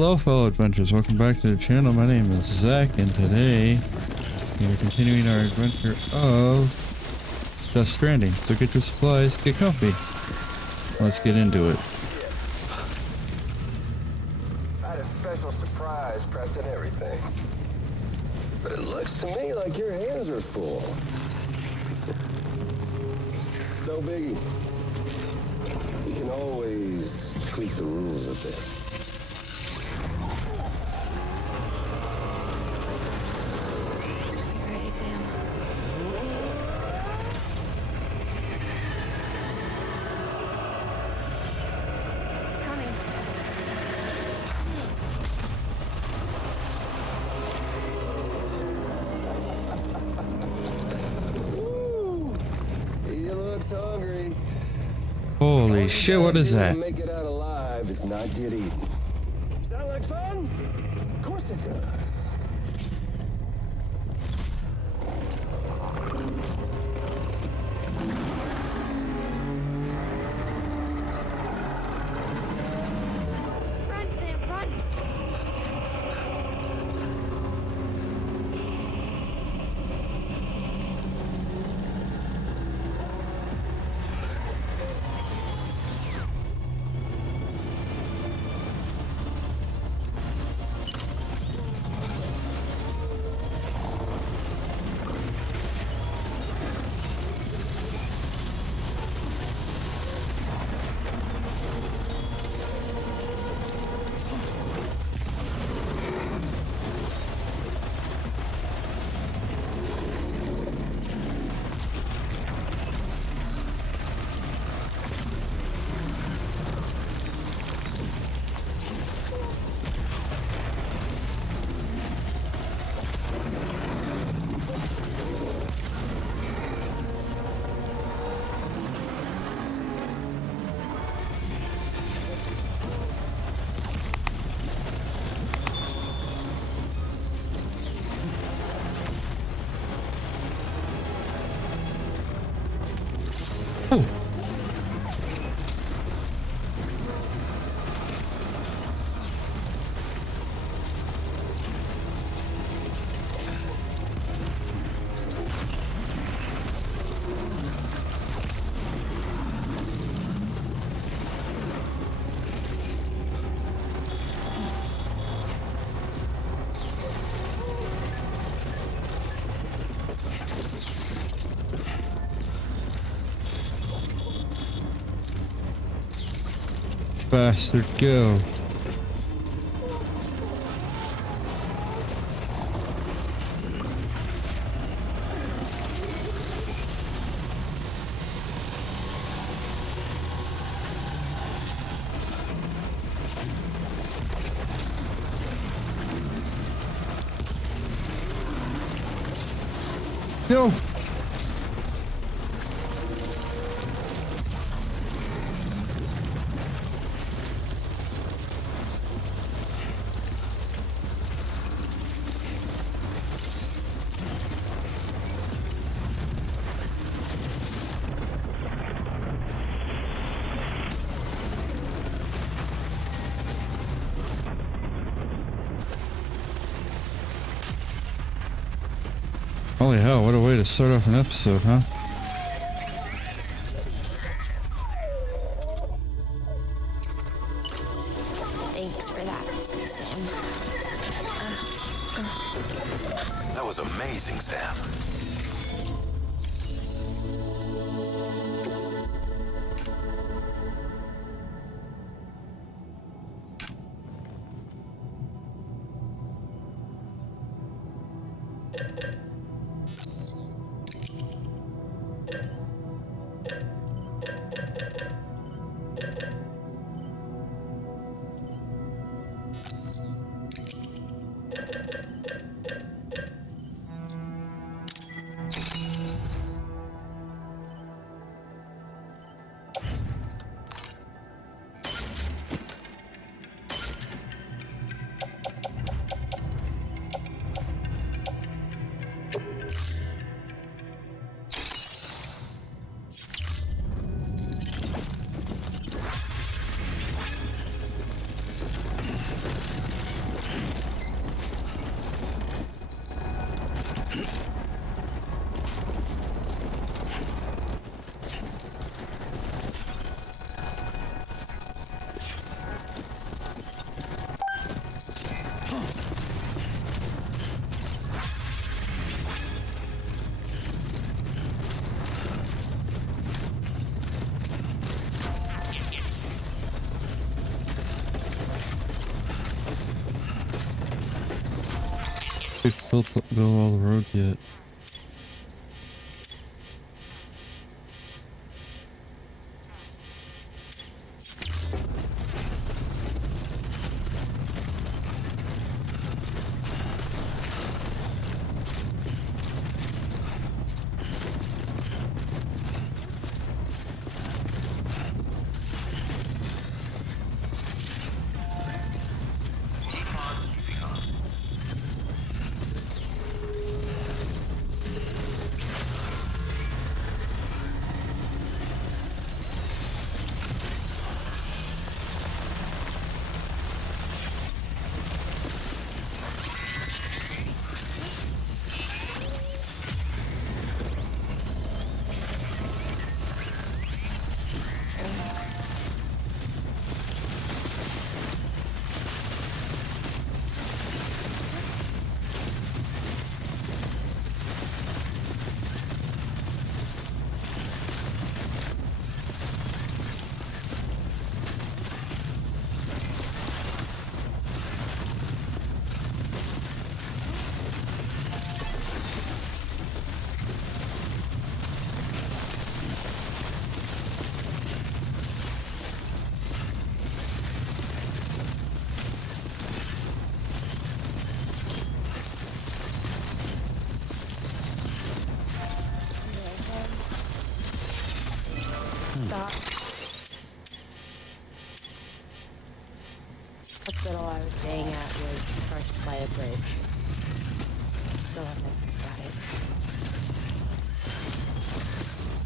Hello fellow adventurers, welcome back to the channel. My name is Zach and today we are continuing our adventure of Death Stranding. So get your supplies, get comfy. Let's get into it. I had a special surprise prepped and everything. But it looks to me like your hands are full. No biggie. You can always tweak the rules a bit. Ready, Sam? It's coming. Woo! He looks hungry. Holy shit, what is that? Make it out alive is not get eaten. Sound like fun? Of course it does. Run, Sam, run! Oh. Bastard, go. No. Holy hell, what a way to start off an episode, huh? Thanks for that, Sam. That was amazing, Sam. We've built all the roads yet. Stop. Hospital I was staying at was crushed by a bridge. Still have nightmares about it.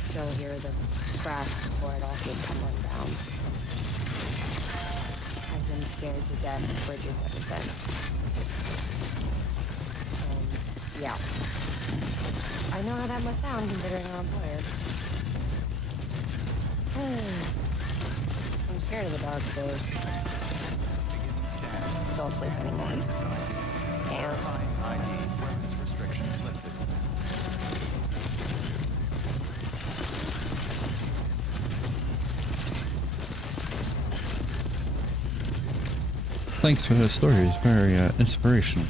Still hear the crash before it all came tumbling down. I've been scared to death of bridges ever since. And yeah. I know how that must sound considering I'm a player. I'm scared of the dark, so don't sleep anymore. And Thanks for the story. It's very inspirational.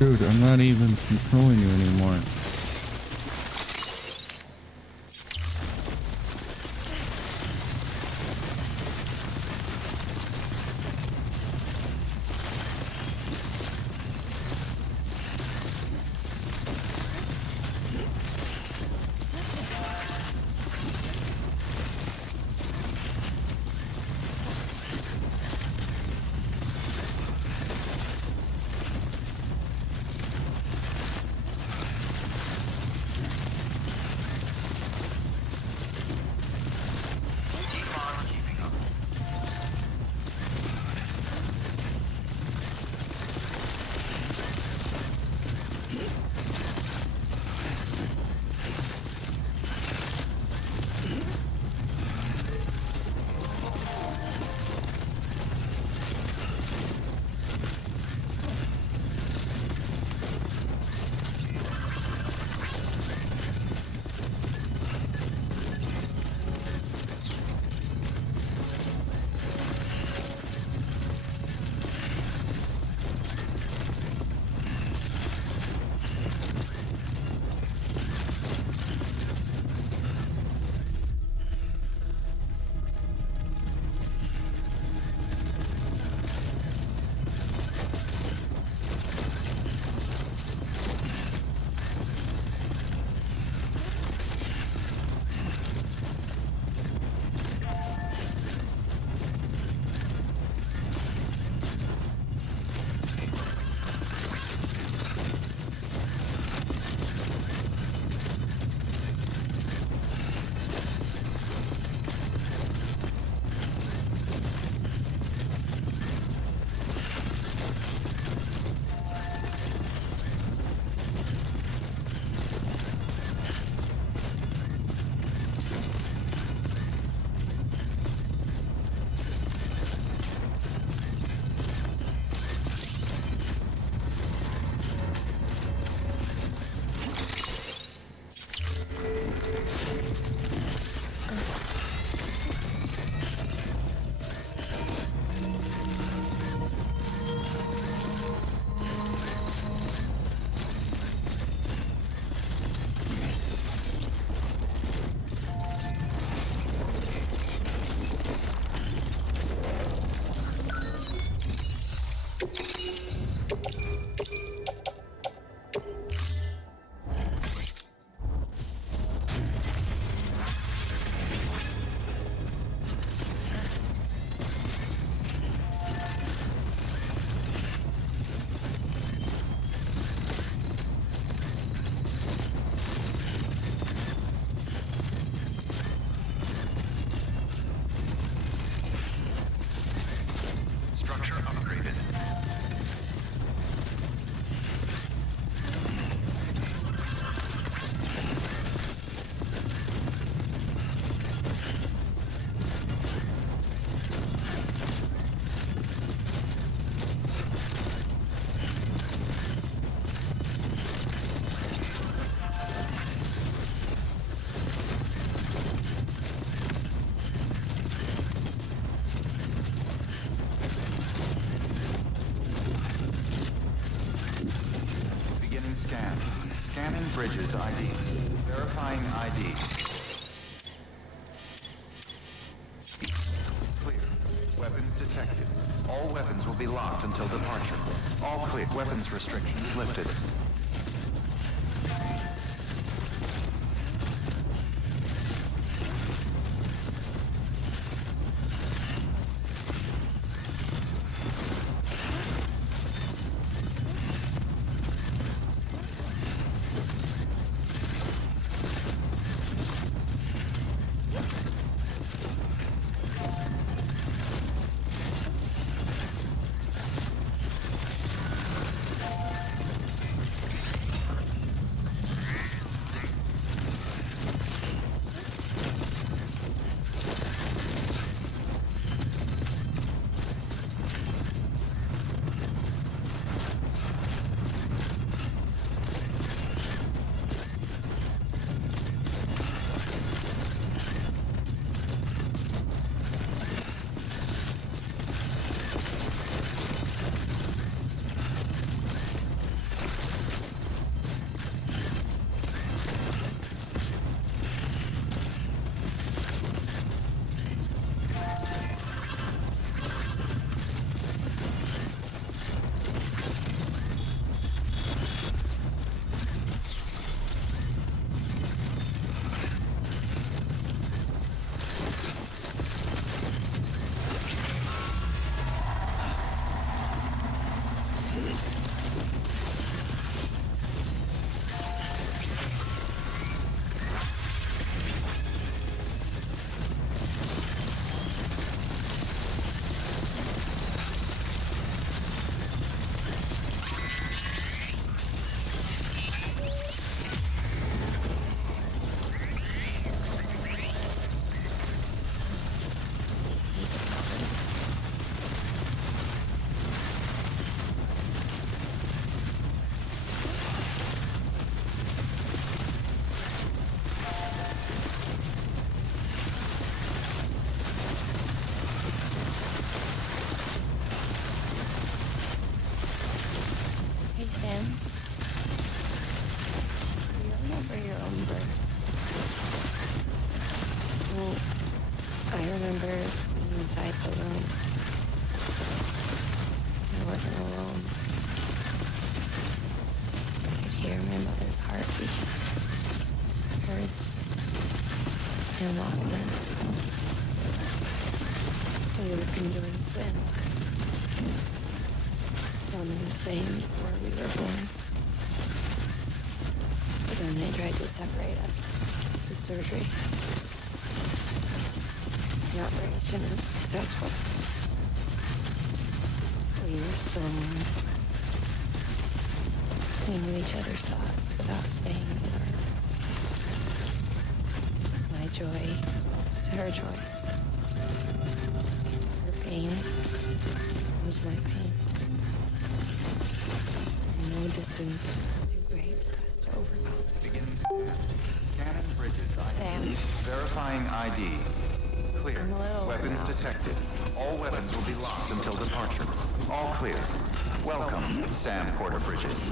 Dude, I'm not even controlling you anymore. Bridges ID. Verifying ID. Clear. Weapons detected. All weapons will be locked until departure. All clear. Weapons restrictions lifted. Hey, Sam. Do you remember your own birth? Well, I remember being inside the room. I wasn't alone. I could hear my mother's heartbeat. Hers and Lochner's. We were conjoined twins. One and the same before we were born. But then they tried to separate us with surgery. The operation was successful. We were still one. We knew each other's thoughts without saying a word. My joy was her joy. Her pain was my pain. No distance was too great for us to overcome. Begins. Scanning Bridges ID. Sam. Verifying ID. Clear. I'm a little Weapons overwhelmed. detected. All weapons will be locked until departure. All clear. Welcome, Sam Porter Bridges.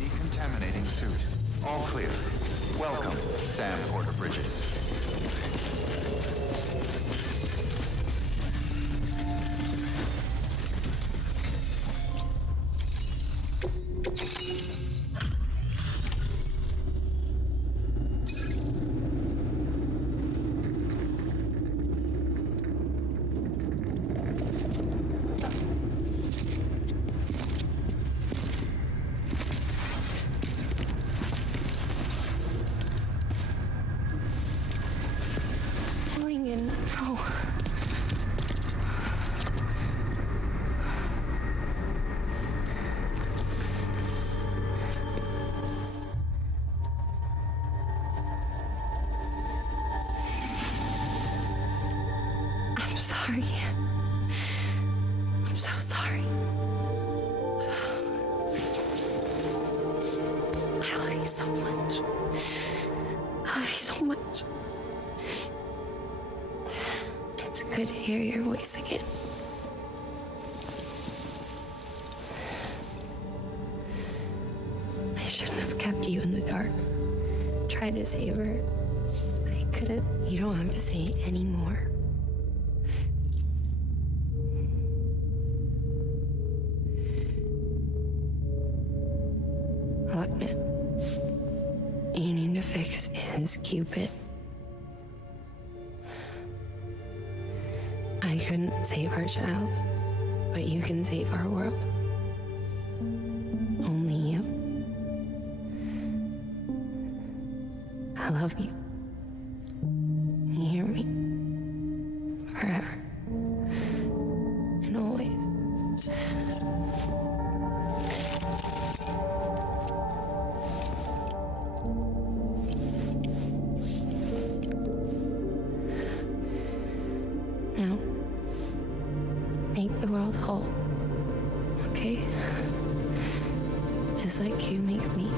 Decontaminating suit. All clear. Welcome, Sam Porter Bridges. sorry. I'm so sorry. I love you so much. I love you so much. It's good. could hear your voice again. I shouldn't have kept you in the dark. Tried to save her. I couldn't. You don't have to say any more. Look, man. You need to fix his Cupid. I couldn't save our child, but you can save our world. Only you. I love you. You hear me? Forever. And always. Now, make the world whole, okay? Just like you make me.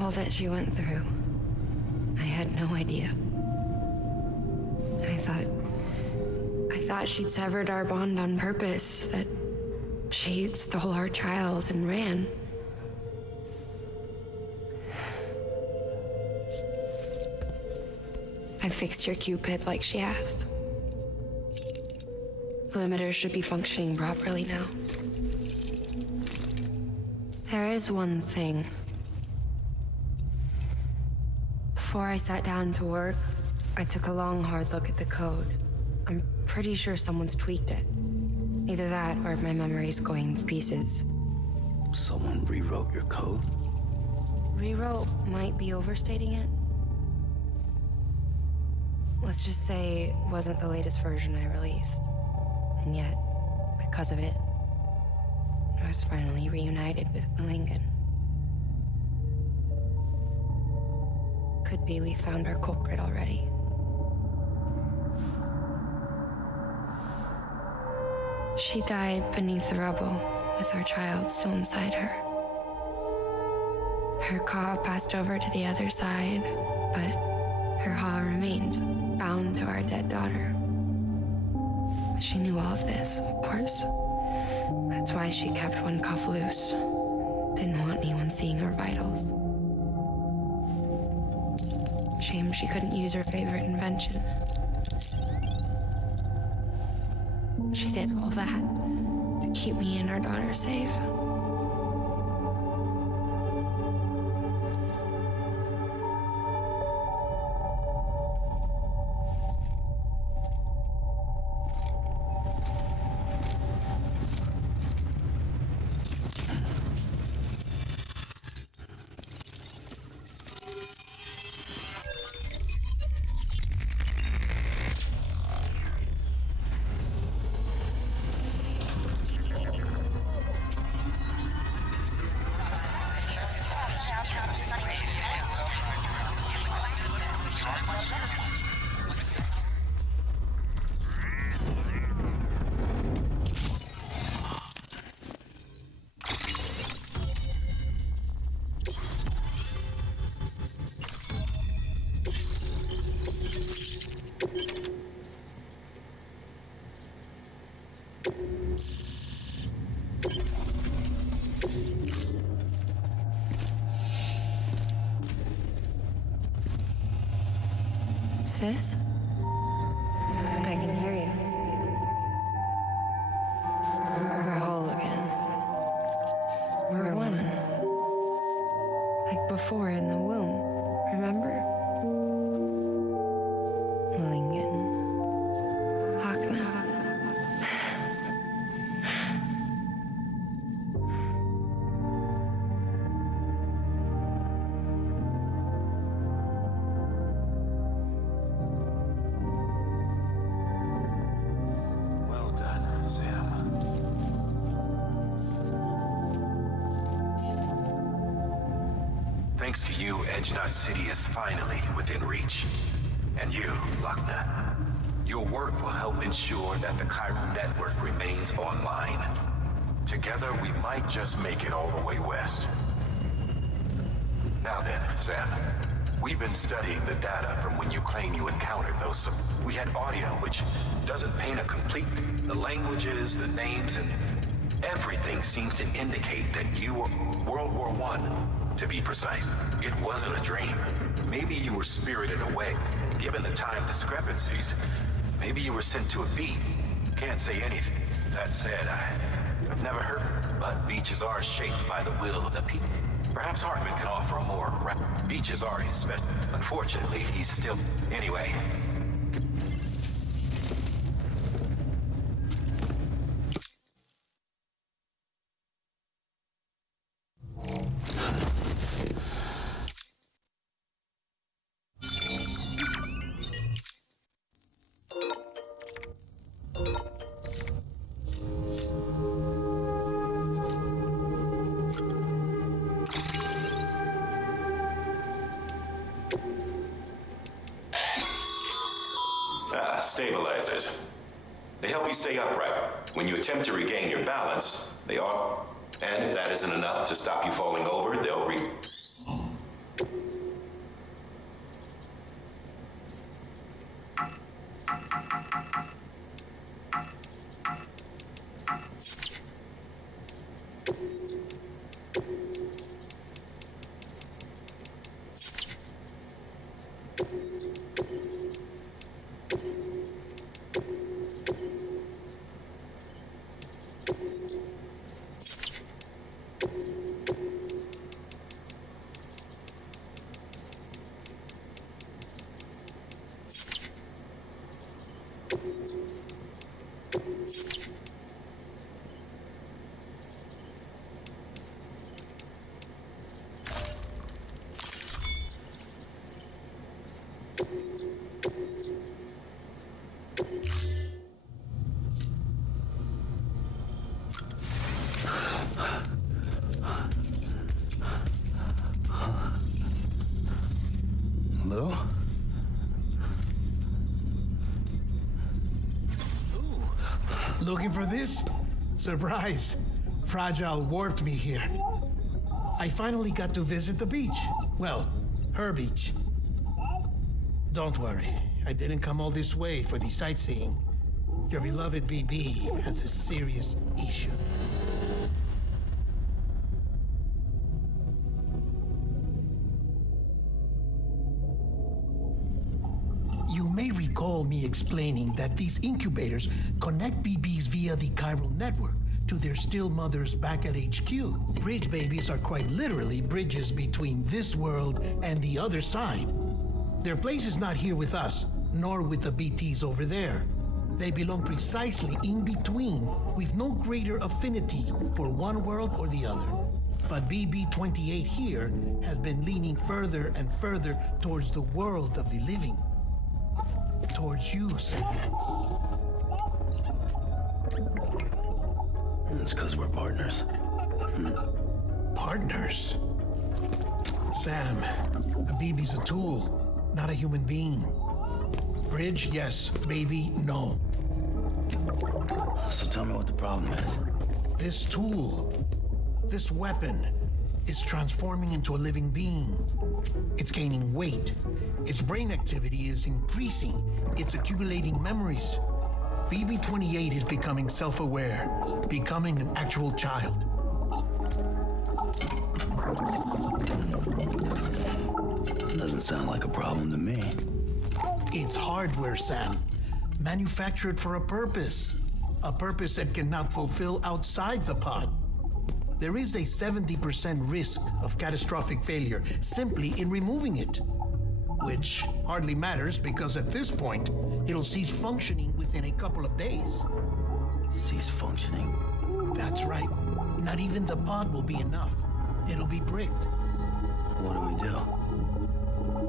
All that she went through, I had no idea. I thought she'd severed our bond on purpose, that she stole our child and ran. I fixed your Cupid like she asked. The limiter should be functioning properly now. There is one thing. Before I sat down to work, I took a long, hard look at the code. I'm pretty sure someone's tweaked it. Either that or my memory's going to pieces. Someone rewrote your code? Rewrote might be overstating it. Let's just say it wasn't the latest version I released. And yet, because of it, I was finally reunited with Malingan. Could be we found our culprit already. She died beneath the rubble with our child still inside her. Her Ka passed over to the other side, but her Ha remained bound to our dead daughter. She knew all of this, of course. That's why she kept one cuff loose. Didn't want anyone seeing her vitals. Shame she couldn't use her favorite invention. She did all that to keep me and our daughter safe. Sis? I can hear you. We're whole again. We're one. Like before in the womb, remember? Lingen. Hakna. Well done, Sam. Thanks to you, Edge Knot City is finally within reach. And you, Lakna, your work will help ensure that the chiral network remains online. Together, we might just make it all the way west. Now then, Sam, we've been studying the data from when you claim you encountered those. We had audio, which doesn't paint a complete... The languages, the names, and everything seems to indicate that you were World War I, to be precise. It wasn't a dream. Maybe you were spirited away. Given the time discrepancies, maybe you were sent to a beat. Can't say anything. That said, I've never heard, but beaches are shaped by the will of the people. Perhaps Heartman can offer a more... Beaches are his special. Unfortunately, he's still... Anyway. Stabilizers. They help you stay upright. When you attempt to regain your balance, they are... And if that isn't enough to stop you falling over, they'll Hello? Looking for this? Surprise. Fragile warped me here. I finally got to visit the beach. Well, her beach. Don't worry. I didn't come all this way for the sightseeing. Your beloved BB has a serious issue. You may recall me explaining that these incubators connect BBs via the chiral network to their still mothers back at HQ. Bridge babies are quite literally bridges between this world and the other side. Their place is not here with us, nor with the BTs over there. They belong precisely in between, with no greater affinity for one world or the other. But BB-28 here has been leaning further and further towards the world of the living. Towards you, Sam. It's because we're partners. Partners? Sam, a BB's a tool, not a human being. Bridge, yes. Baby, no. So tell me what the problem is. This tool, this weapon, is transforming into a living being. It's gaining weight. Its brain activity is increasing. It's accumulating memories. BB-28 is becoming self-aware, becoming an actual child. Doesn't sound like a problem to me. It's hardware, Sam. Manufactured for a purpose. A purpose that cannot fulfill outside the pod. There is a 70% risk of catastrophic failure simply in removing it. Which hardly matters because at this point, it'll cease functioning within a couple of days. Cease functioning? That's right. Not even the pod will be enough. It'll be bricked. What do we do?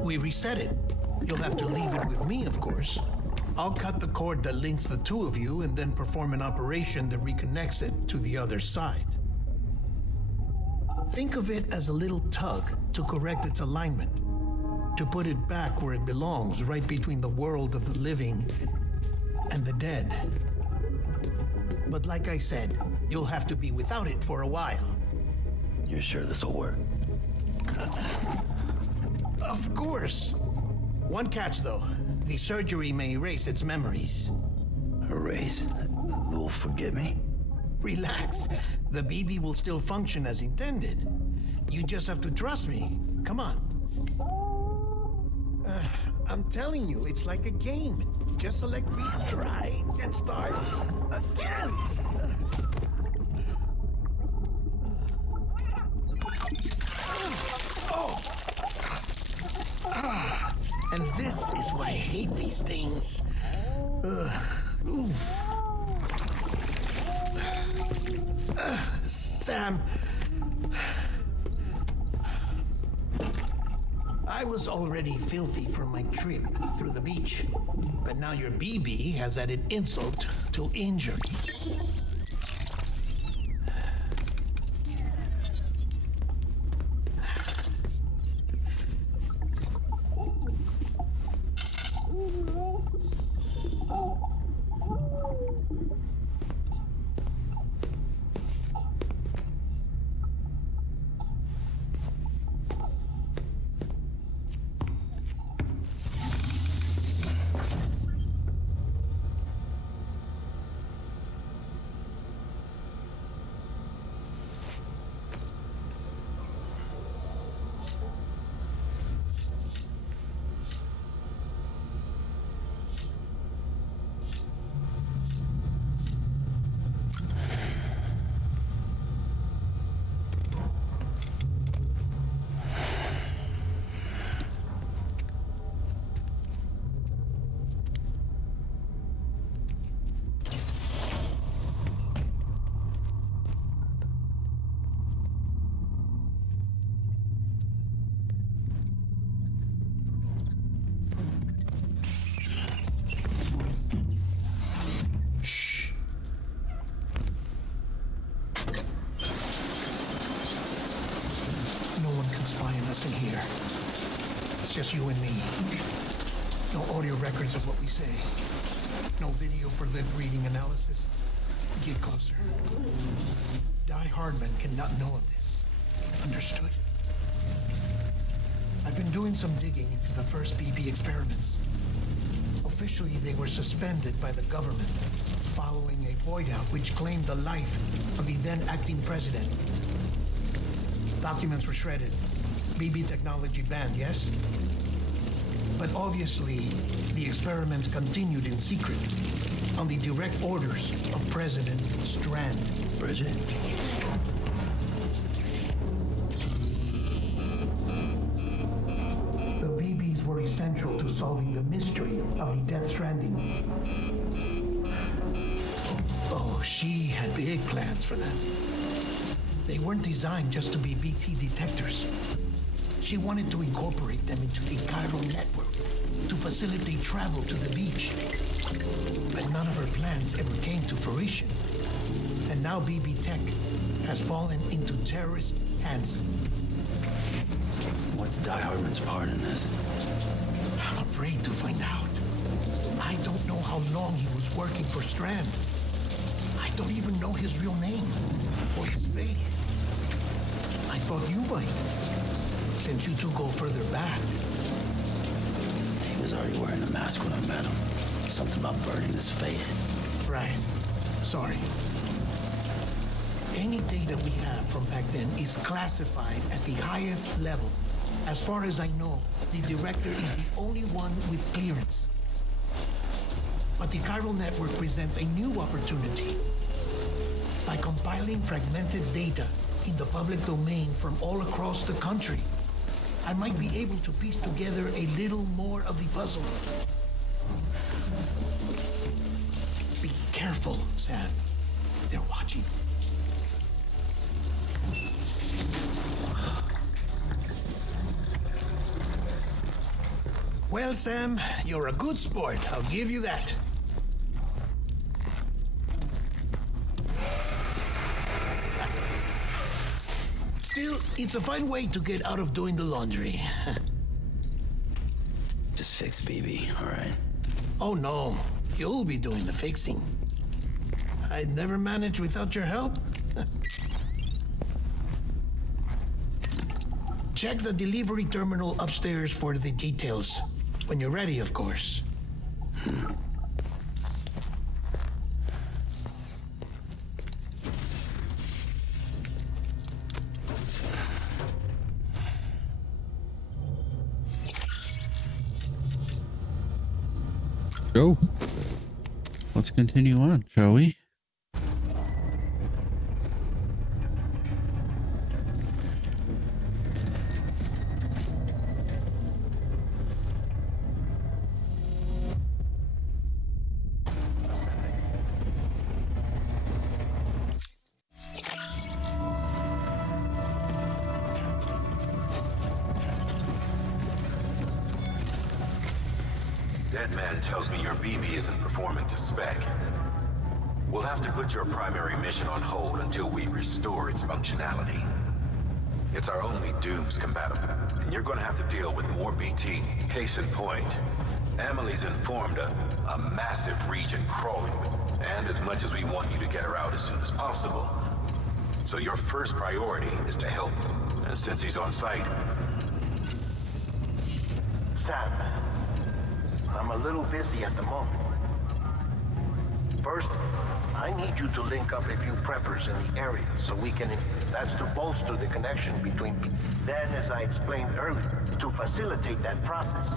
We reset it. You'll have to leave it with me, of course. I'll cut the cord that links the two of you and then perform an operation that reconnects it to the other side. Think of it as a little tug to correct its alignment, to put it back where it belongs, right between the world of the living and the dead. But like I said, you'll have to be without it for a while. You're sure this'll work? Of course. One catch, though. The surgery may erase its memories. Erase? They'll forget me? Relax. The BB will still function as intended. You just have to trust me. Come on. I'm telling you, it's like a game. Just select retry and start again. And this is why I hate these things. Sam, I was already filthy from my trip through the beach, but now your BB has added insult to injury. In here. It's just you and me. No audio records of what we say. No video for lip reading analysis. Get closer. Heartman cannot know of this. Understood? I've been doing some digging into the first BB experiments. Officially, they were suspended by the government following a void out which claimed the life of the then acting president. Documents were shredded. BB technology banned, yes? But obviously, the experiments continued in secret on the direct orders of President Strand. Bridget? The BBs were essential to solving the mystery of the Death Stranding. Oh, she had big plans for them. They weren't designed just to be BT detectors. She wanted to incorporate them into the chiral network to facilitate travel to the beach. But none of her plans ever came to fruition. And now BB Tech has fallen into terrorist hands. What's Heartman's part in this? I'm afraid to find out. I don't know how long he was working for Strand. I don't even know his real name or his face. I thought you might. Since you two go further back. He was already wearing the mask when I met him. Something about burning his face. Right. Sorry. Any data we have from back then is classified at the highest level As far as I know, the director is the only one with clearance. But the chiral network presents a new opportunity. By compiling fragmented data in the public domain from all across the country, I might be able to piece together a little more of the puzzle. Be careful, Sam. They're watching. Well, Sam, you're a good sport. I'll give you that. Still, it's a fine way to get out of doing the laundry. Just fix BB, all right? Oh, no. You'll be doing the fixing. I'd never manage without your help. Check the delivery terminal upstairs for the details. When you're ready, of course. Go. Let's continue on, shall we? Dead man tells me your BB isn't performing to spec. We'll have to put your primary mission on hold until we restore its functionality. It's our only Dooms compatible, and you're gonna have to deal with more BT. Case in point, Amelie's informed a massive region crawling with, and as much as we want you to get her out as soon as possible. So your first priority is to help him, and since he's on site. Sam, I'm a little busy at the moment. First, I need you to link up a few preppers in the area so we can... That's to bolster the connection between... Then, as I explained earlier, to facilitate that process.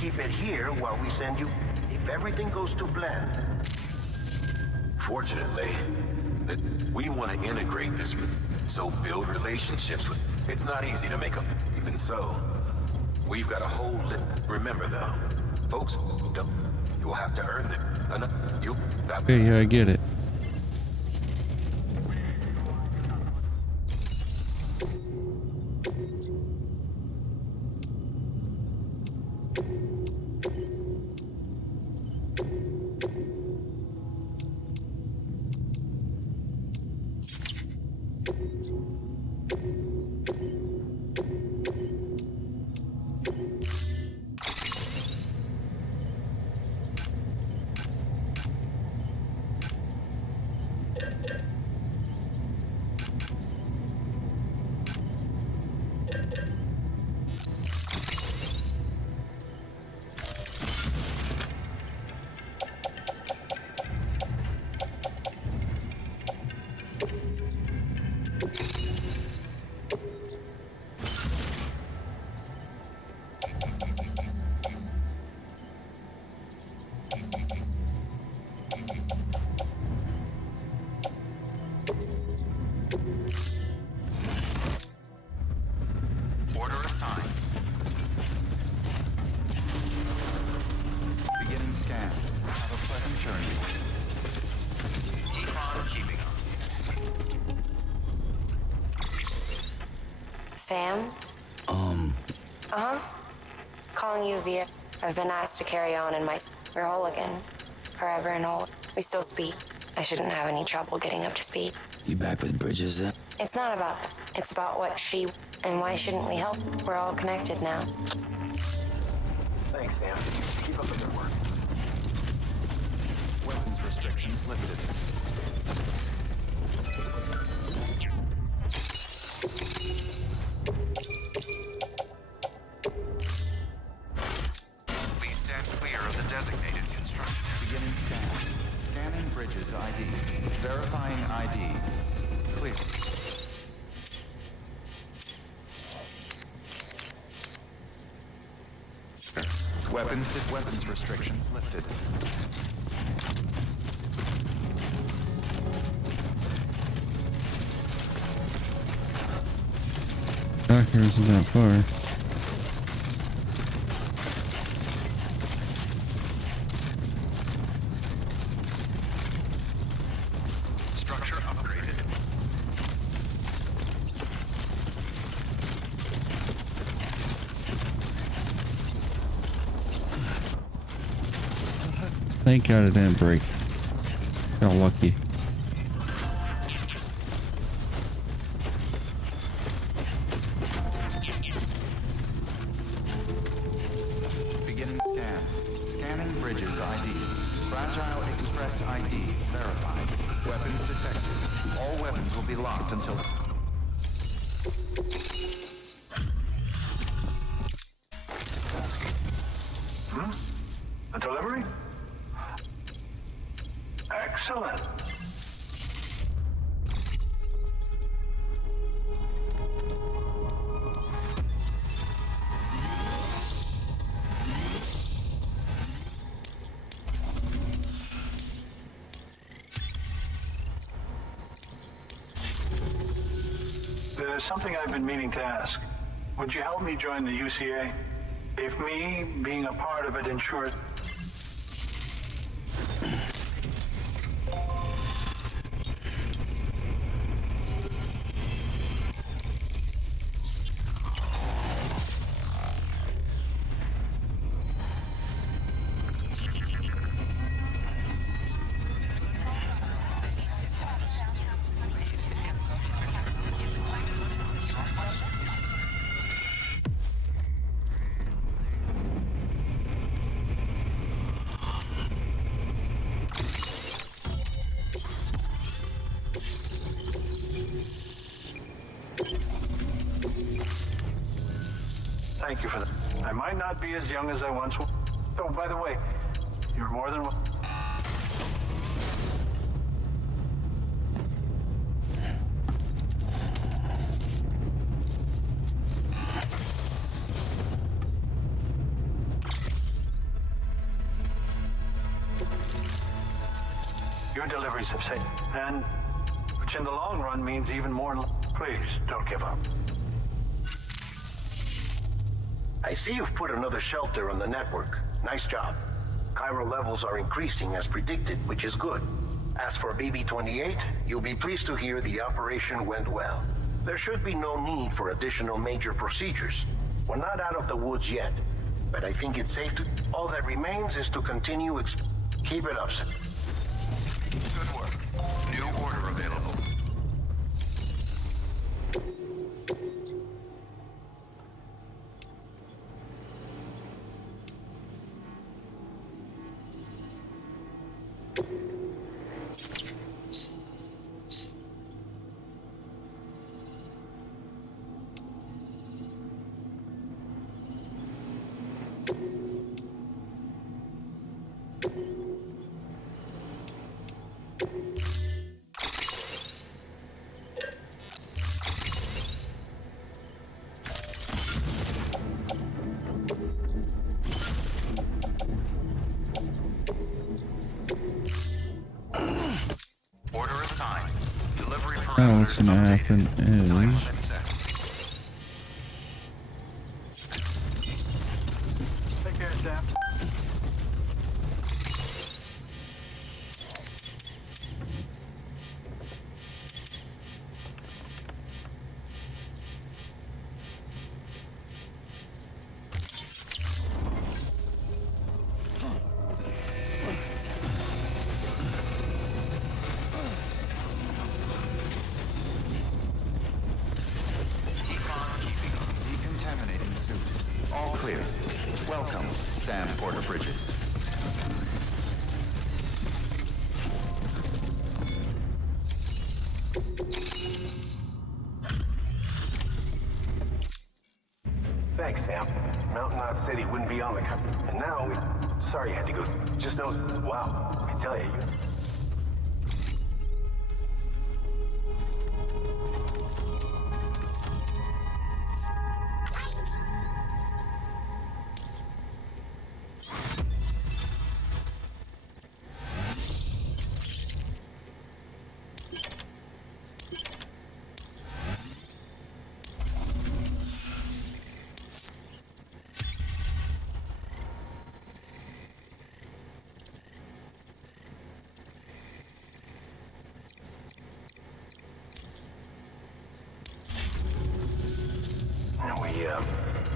Keep it here while we send you... If everything goes to plan... Fortunately, we want to integrate this, so build relationships with... It's not easy to make them. Even so, we've got a whole list. Remember though, folks, you'll have to earn them. Okay, yeah, I get it. Order assigned. Beginning scan. Have a pleasant journey. Econ keeping up. Sam? Uh-huh. Calling you via... I've been asked to carry on in my... You're whole again. Forever and whole. We still speak. I shouldn't have any trouble getting up to speed. You back with Bridges then? It's not about that. It's about what she... And why shouldn't we help? We're all connected now. Thanks, Sam. Keep up the good work. Weapons restrictions lifted. Please stand clear of the designated construction. Beginning scan. Scanning Bridges ID. Verifying ID. Clear. Weapons restrictions lifted. Doctor isn't that far. Structure upgraded. Thank God it didn't break. Got lucky. Beginning scan. Scanning bridges ID. Fragile Express ID verified. Weapons detected. All weapons will be locked until... A delivery? Excellent. There's something I've been meaning to ask. Would you help me join the UCA? If me being a part of it ensures... Thank you for that. I might not be as young as I once was. Oh, by the way, you're more than welcome. Your deliveries have saved, and which in the long run means even more. Please don't give up. I see you've put another shelter on the network. Nice job. Chiral levels are increasing as predicted, which is good. As for BB-28, you'll be pleased to hear the operation went well. There should be no need for additional major procedures. We're not out of the woods yet, but I think it's safe to... All that remains is to continue Keep it up, sir. Good work. New order available. Order assigned. Delivery Now what's gonna happen is Take care, Sam. Decontaminating suit. All clear. Welcome, Sam Porter Bridges. Thanks, Sam. Mountain Knot City wouldn't be on the cover. And now sorry you had to go. Just know, wow, I tell you,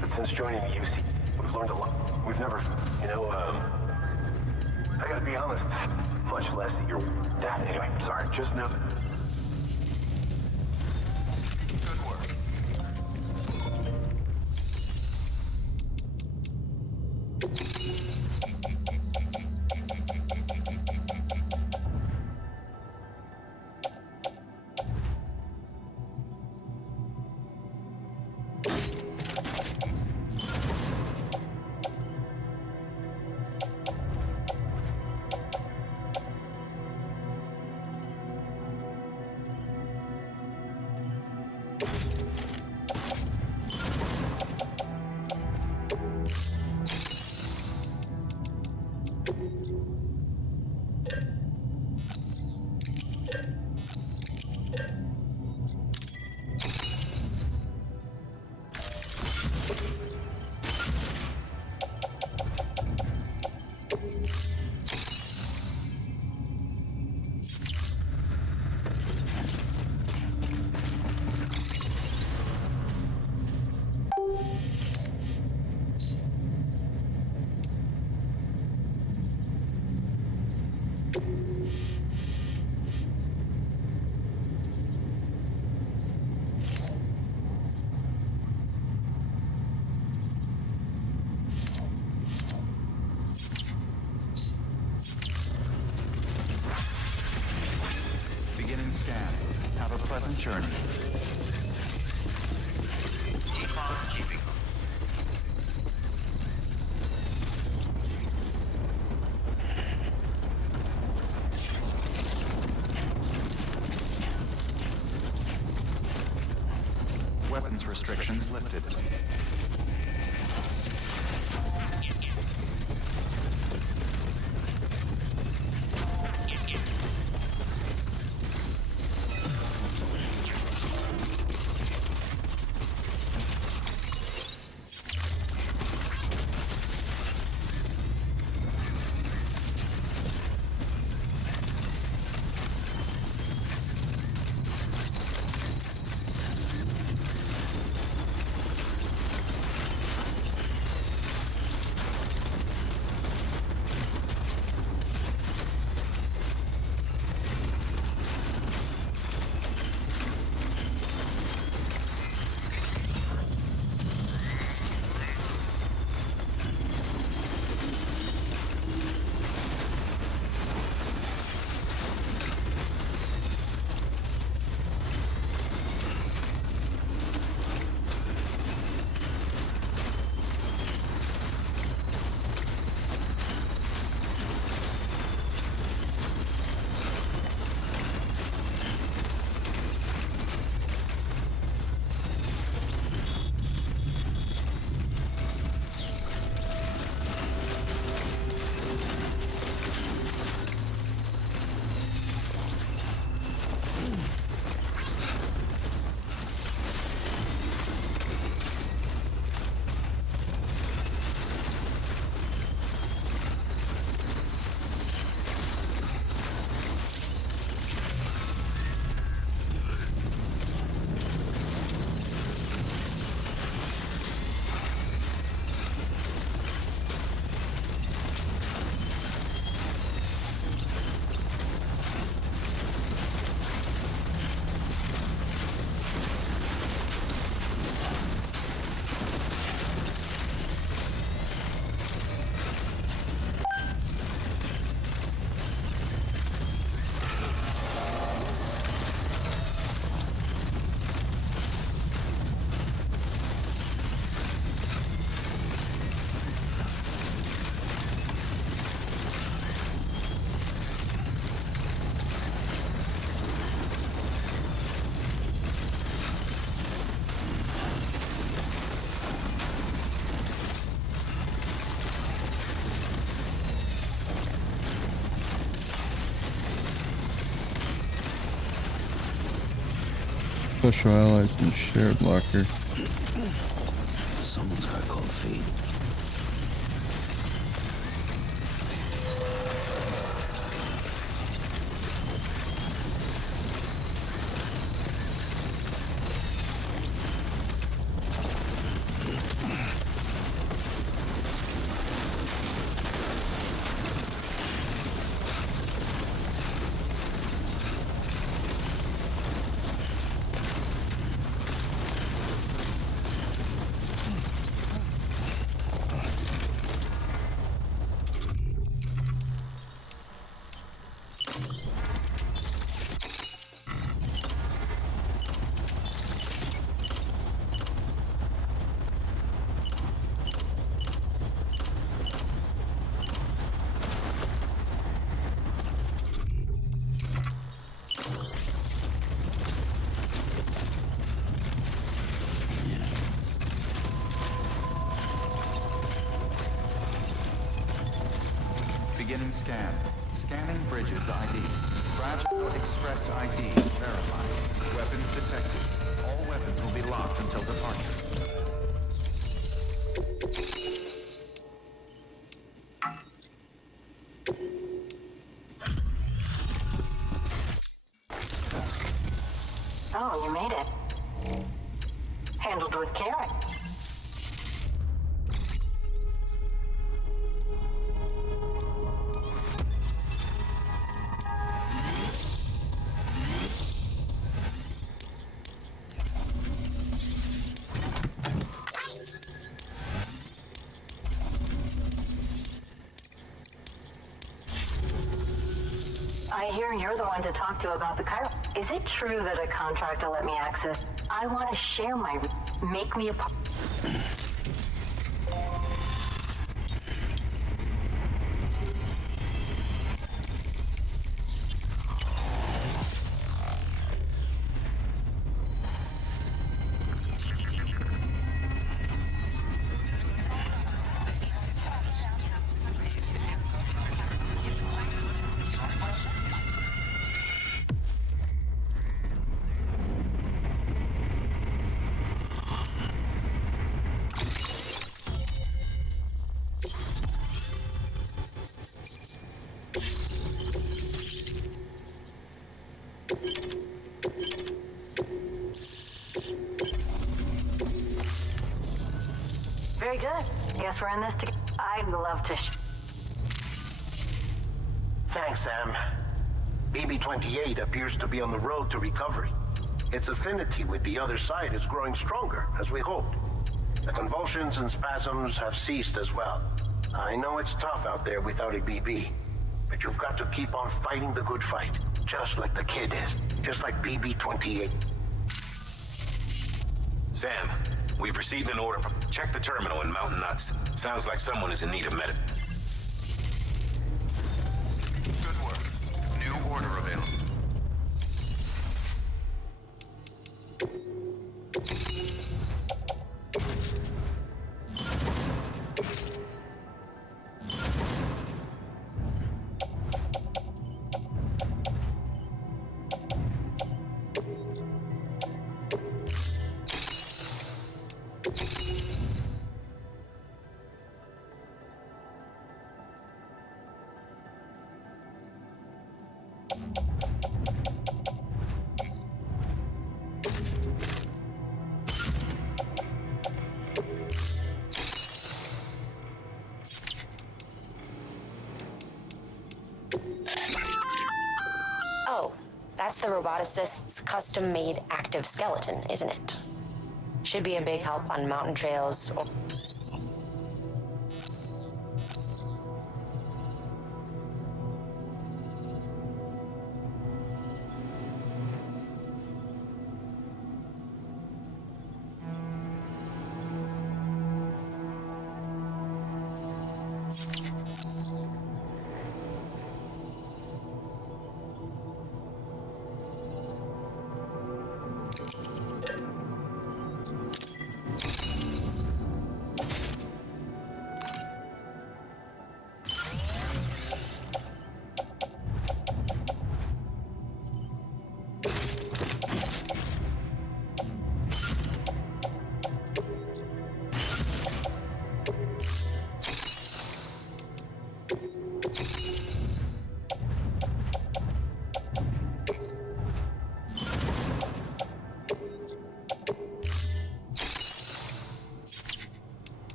But since joining the UC, we've learned a lot. We've never, I gotta be honest, much less that you're dad. Anyway, sorry, just know. Good work. Beginning scan. Have a pleasant journey. Keep on keeping. Weapons restrictions lifted. Special allies in shared locker. Someone's got cold feet. Beginning scan. Scanning bridges ID. Fragile Express ID verified. Weapons detected. All weapons will be locked until departure. Oh, you made it. Handled with care. I hear you're the one to talk to about the Cairo. Is it true that a contractor let me access? I want to share my... Make me a... Very good. Guess we're in this together. I'd love to... Thanks, Sam. BB-28 appears to be on the road to recovery. Its affinity with the other side is growing stronger, as we hoped. The convulsions and spasms have ceased as well. I know it's tough out there without a BB, but you've got to keep on fighting the good fight, just like the kid is, just like BB-28. Sam, we've received an order from... Check the terminal in Mountain Nuts. Sounds like someone is in need of medic. Good work. New order available. Oh, that's the roboticist's custom-made active skeleton, isn't it? Should be a big help on mountain trails or...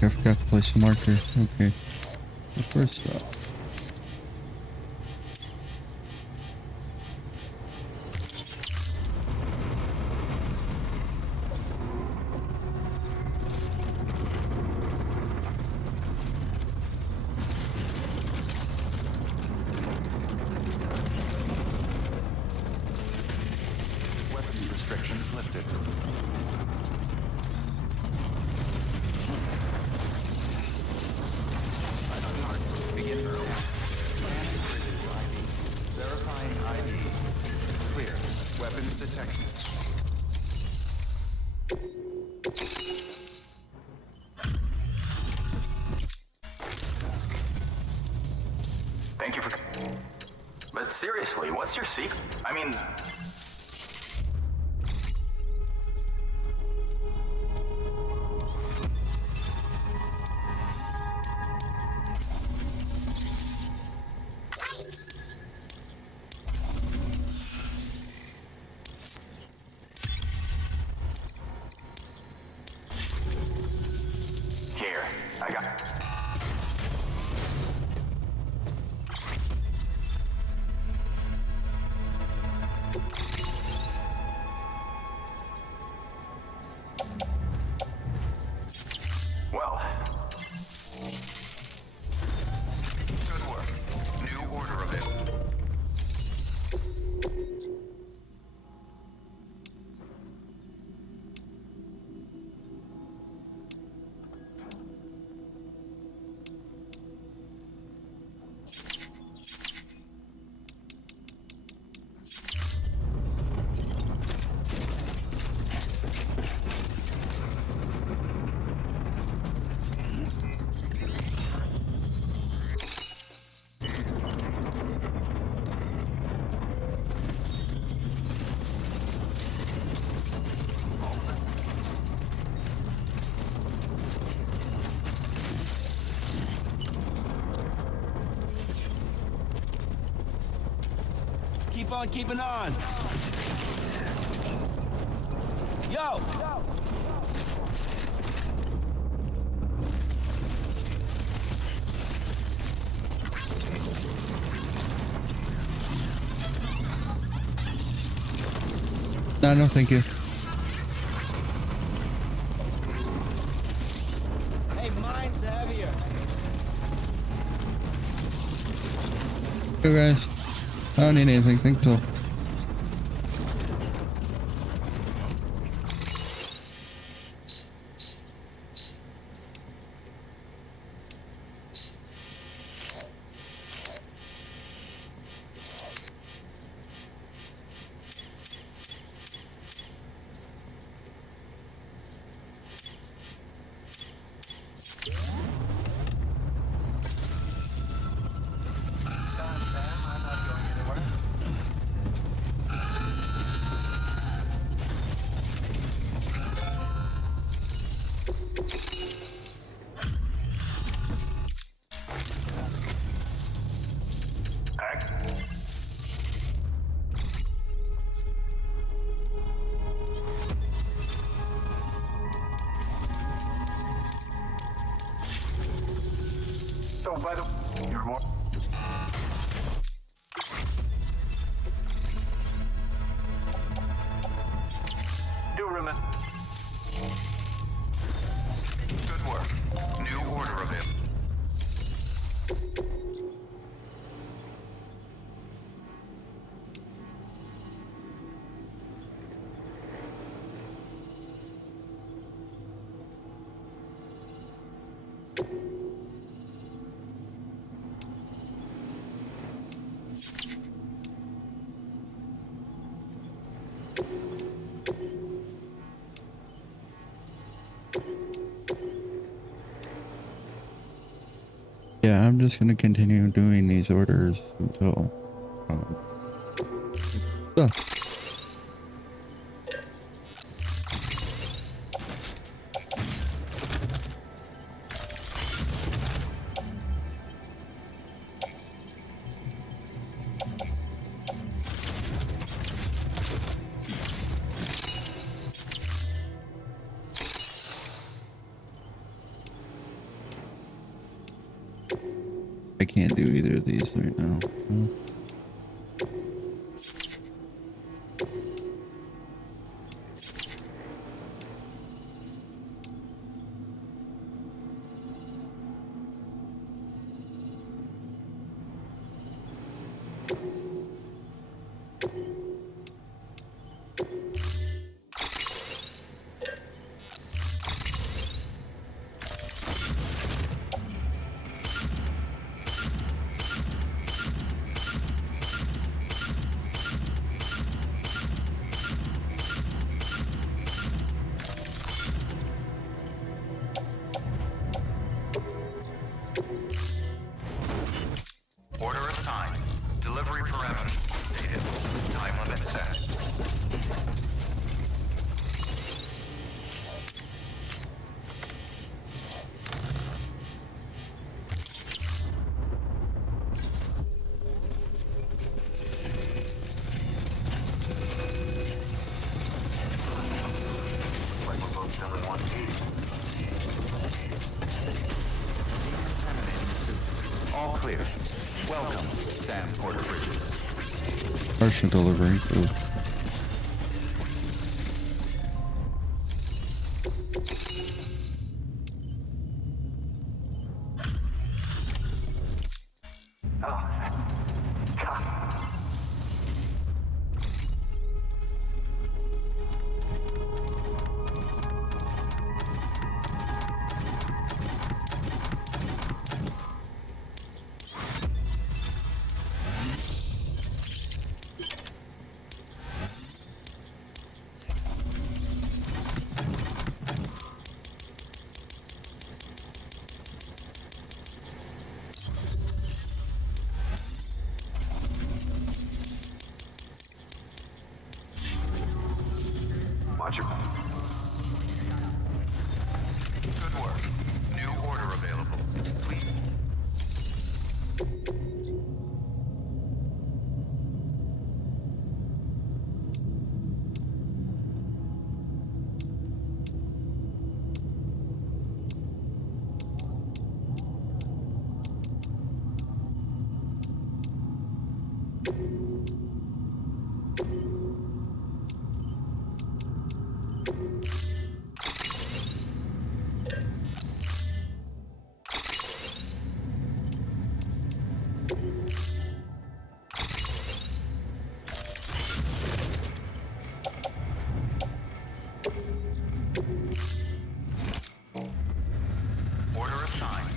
Fuck, I forgot to place a marker. Okay. Well, first off. Weapons restrictions lifted. Begin scan. Scanning bridges ID. Verifying ID. Clear. Weapons detected. Thank you for... But seriously, what's your secret? I mean... Here, I got... Well... Good work. New order of it. Keep on keeping on. Yo! No, thank you. Hey, mine's heavier. Hey guys. I don't need anything. Think so. So, by the way, you're more... Do remember... Good work. New order of it. Yeah, I'm just gonna continue doing these orders until can't do either of these right now. Order assigned. Delivery parameter stated. Time limit set. Like we're both still in one piece. Decontaminating suit. All clear. Welcome, Sam Porter Bridges. Partial delivery. Ooh. Oh, God. Watch your... Good work. New order available. Please. Order assigned.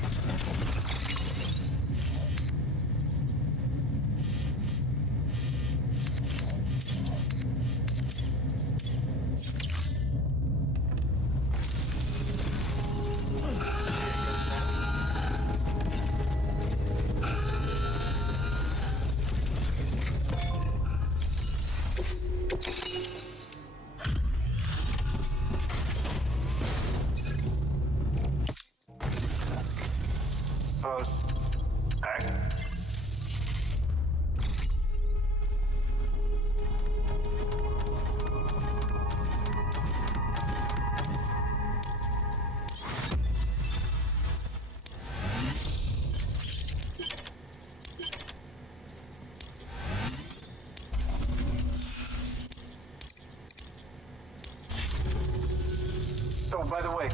Back? Oh, by the way,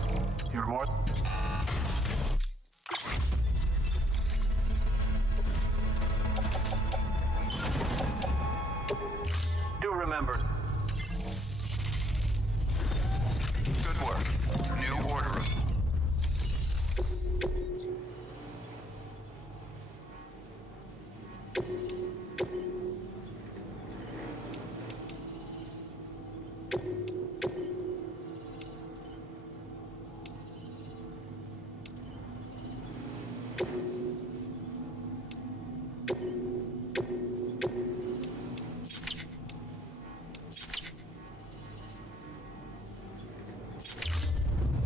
you're more... Do remember. Good work. New order.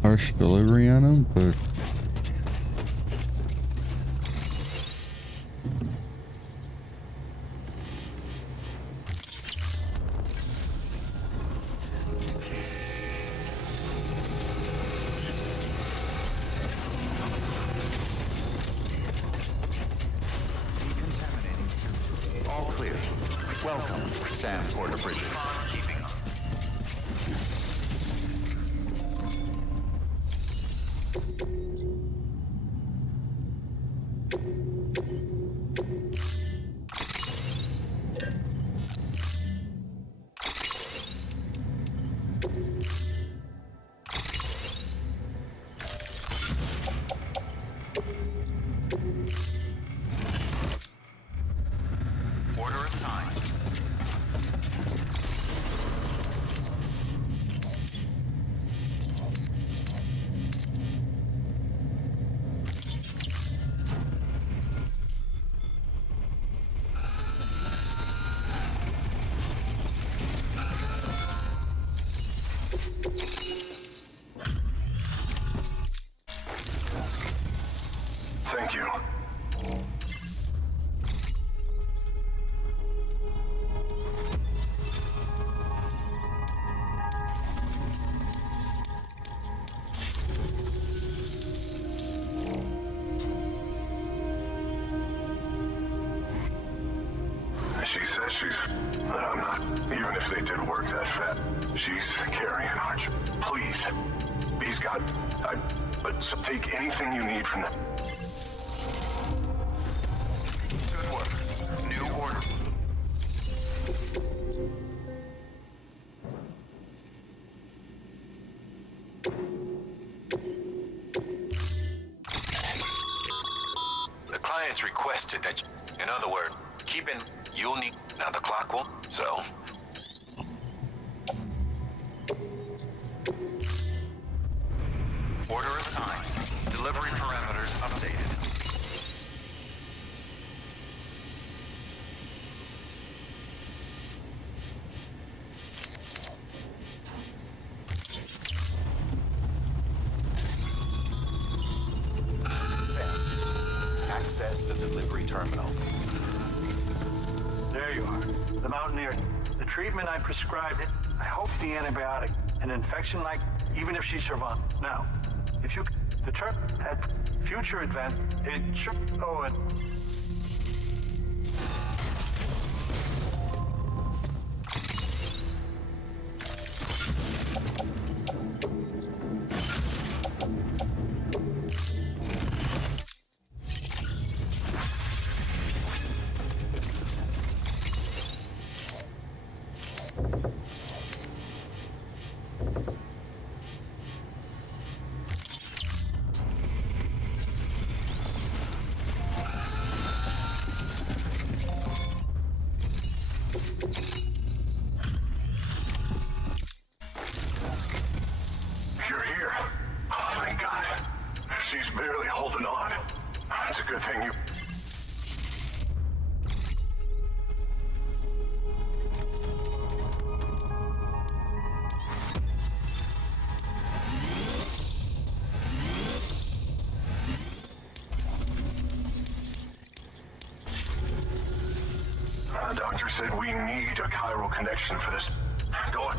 Harsh delivery on them, but All clear. Welcome, Sam Porter Bridges. Order assigned. Thank you. She says she's... I'm not. Even if they did work that fat, she's carrying, aren't you? Please. He's got... But so take anything you need from them. Good work. New order. The client's requested that in other words, keep in... You'll need... Now the clock will... So... Order assigned. Delivery parameters updated. Sam, access the delivery terminal. There you are. The Mountaineer. The treatment I prescribed, I hope the antibiotic, an infection like, even if she survived. Now, if you, the term at future event, it should, oh, and You're here. Oh, thank God. She's barely holding on. It's a good thing you... The doctor said we need a chiral connection for this. Go on.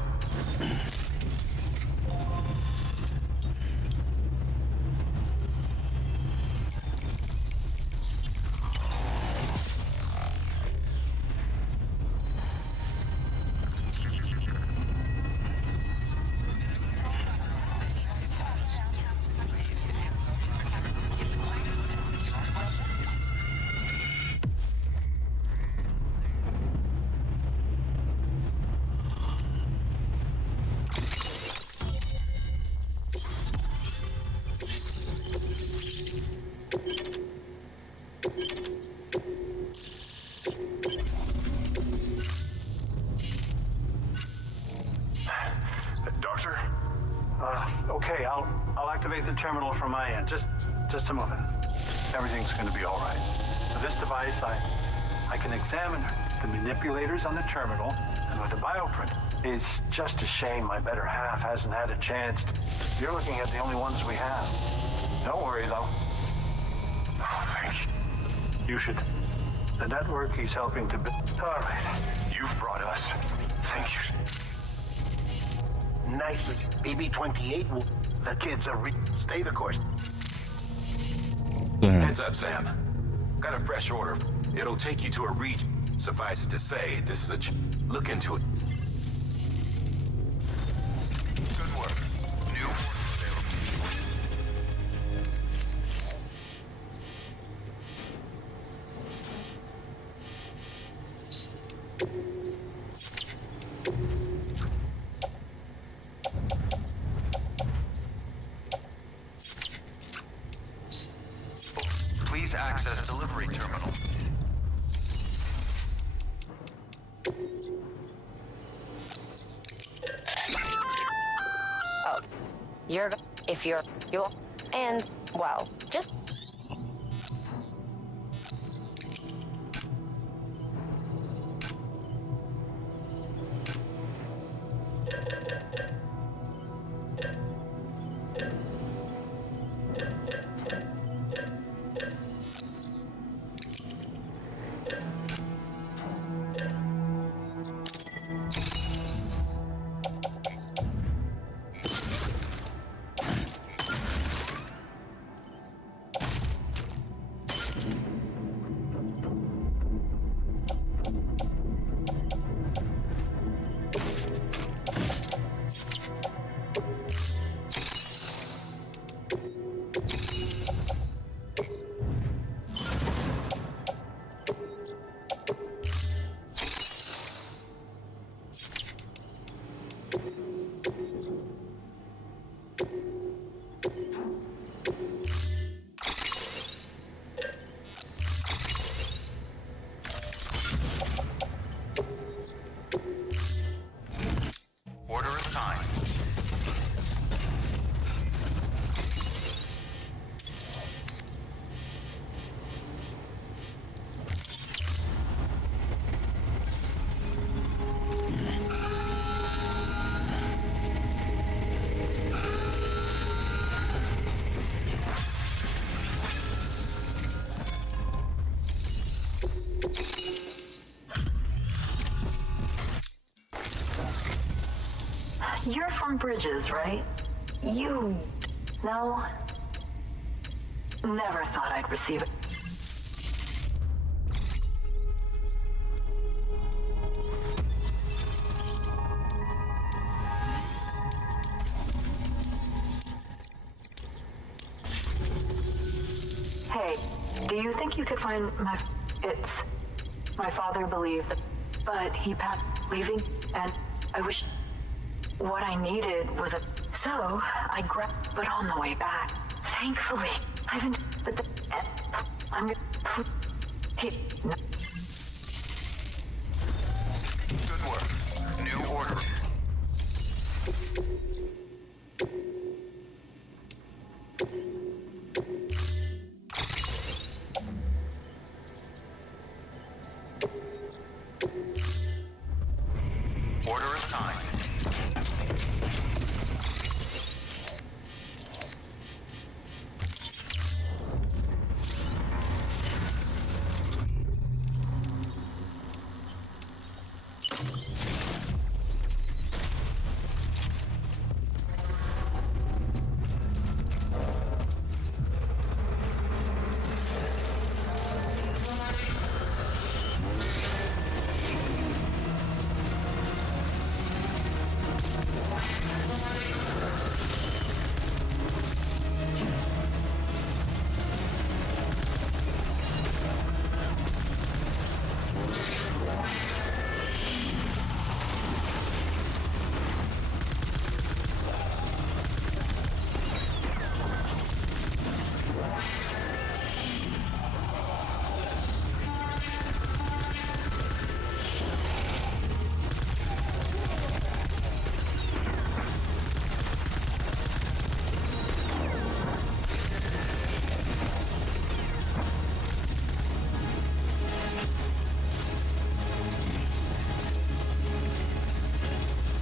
Doctor? Okay, I'll activate the terminal from my end. Just a moment. Everything's going to be all right. With this device, I can examine the manipulators on the terminal, and with the bioprint, it's just a shame my better half hasn't had a chance. You're looking at the only ones we have. Don't worry, though. Oh, thank you. You should. The network he's helping to build. All right. You've brought us. Thank you. Nice. BB-28 will... The kids are stay the course. Heads up, Sam. Got a fresh order. It'll take you to a region Suffice it to say, this is a look into it. Good work. New Please access delivery terminal. Oh, if you're, and, well, just... Order assigned. You're from Bridges, right? You... No? Never thought I'd receive it. Hey, do you think you could find my... It's... My father believed, but he passed leaving, and I wish... What I needed was a... So, I grabbed... But on the way back, thankfully, I haven't... But the... I'm... Hey... No. Good work. New order. Order assigned.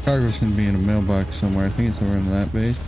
Cargo's gonna be in a mailbox somewhere. I think it's over in that base.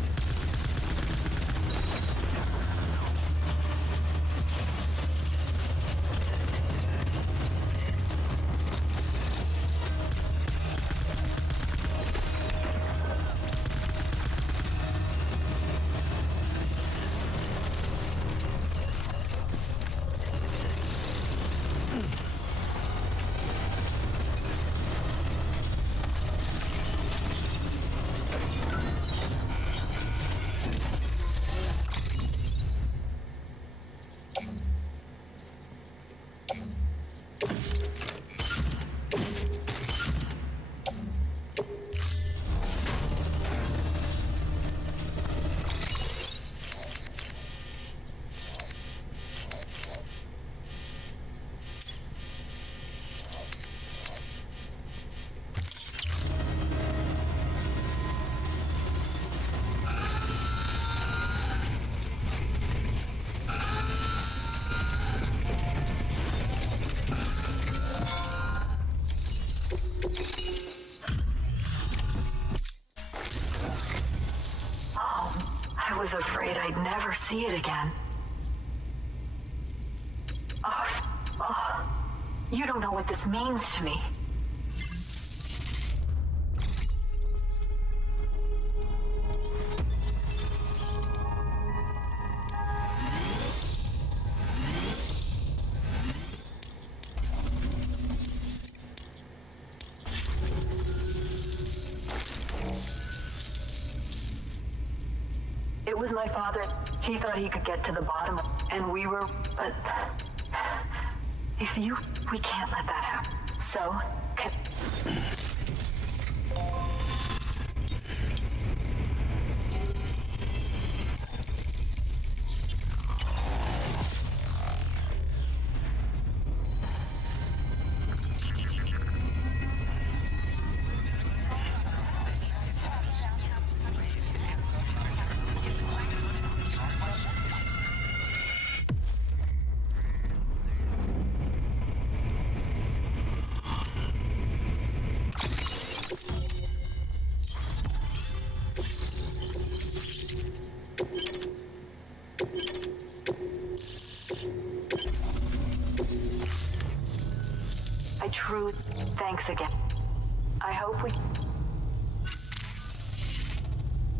was afraid I'd never see it again. Oh, you don't know what this means to me. It was my father. He thought he could get to the bottom, and we were, but we can't let that happen. So, thanks again. I hope we...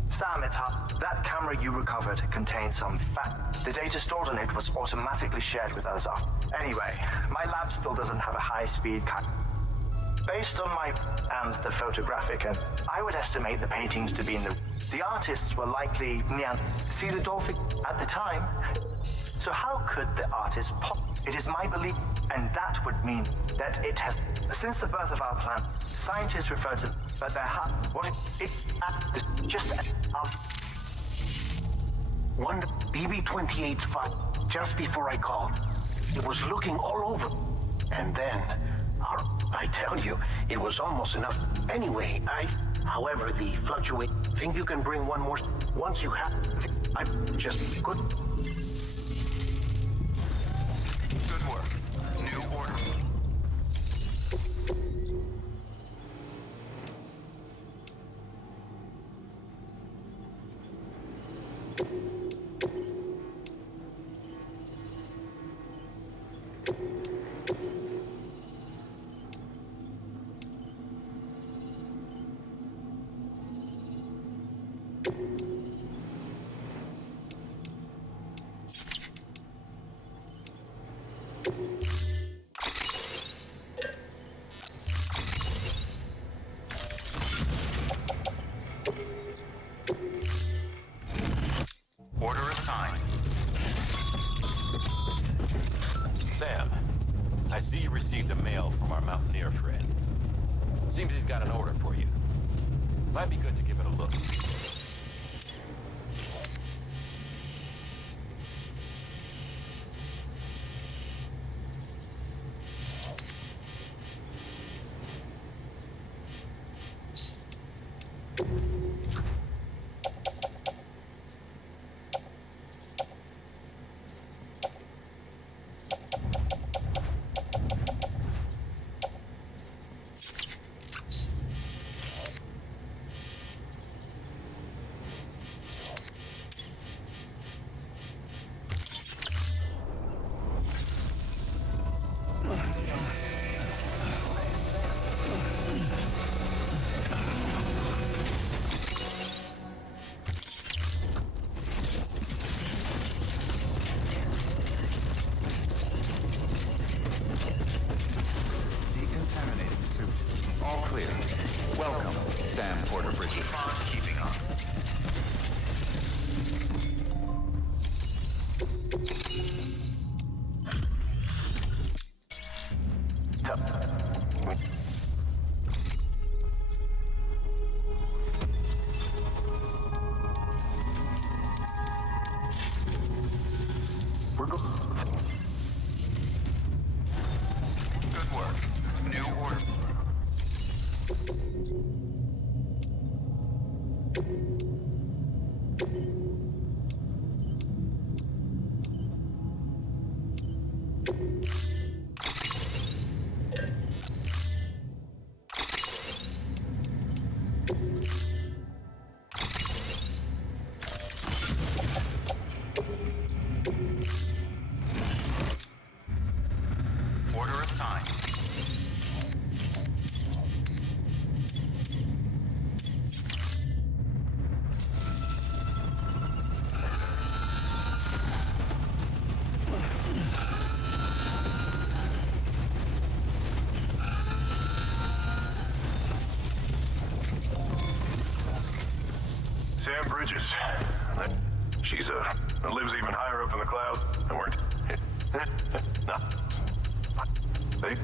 Sam, it's hot. That camera you recovered contains some fact. The data stored on it was automatically shared with us. Anyway, my lab still doesn't have a high-speed Based on my... and the photographic, I would estimate the paintings to be in the... The artists were likely... See the dolphin at the time? So how could the artist pop? It is my belief, and that would mean that it has... Since the birth of our planet, scientists refer to... But their heart... What it... Just... One BB-28's file, just before I called. It was looking all over. And then... I tell you, it was almost enough. Anyway, However, the fluctuate... Think you can bring one more... Once you have... I just... Good... Good work. New order. Order assigned. Sam, I see you received a mail from our mountaineer friend. Seems he's got an order for you. Might be good to give it a look. Bridges. She's lives even higher up in the clouds than we're. No. They.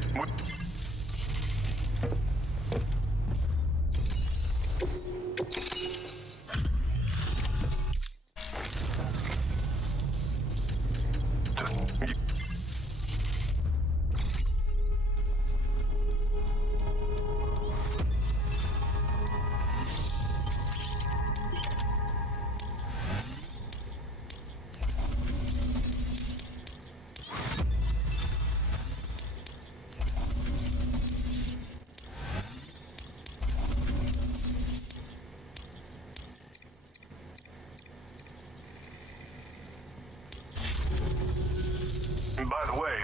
By the way,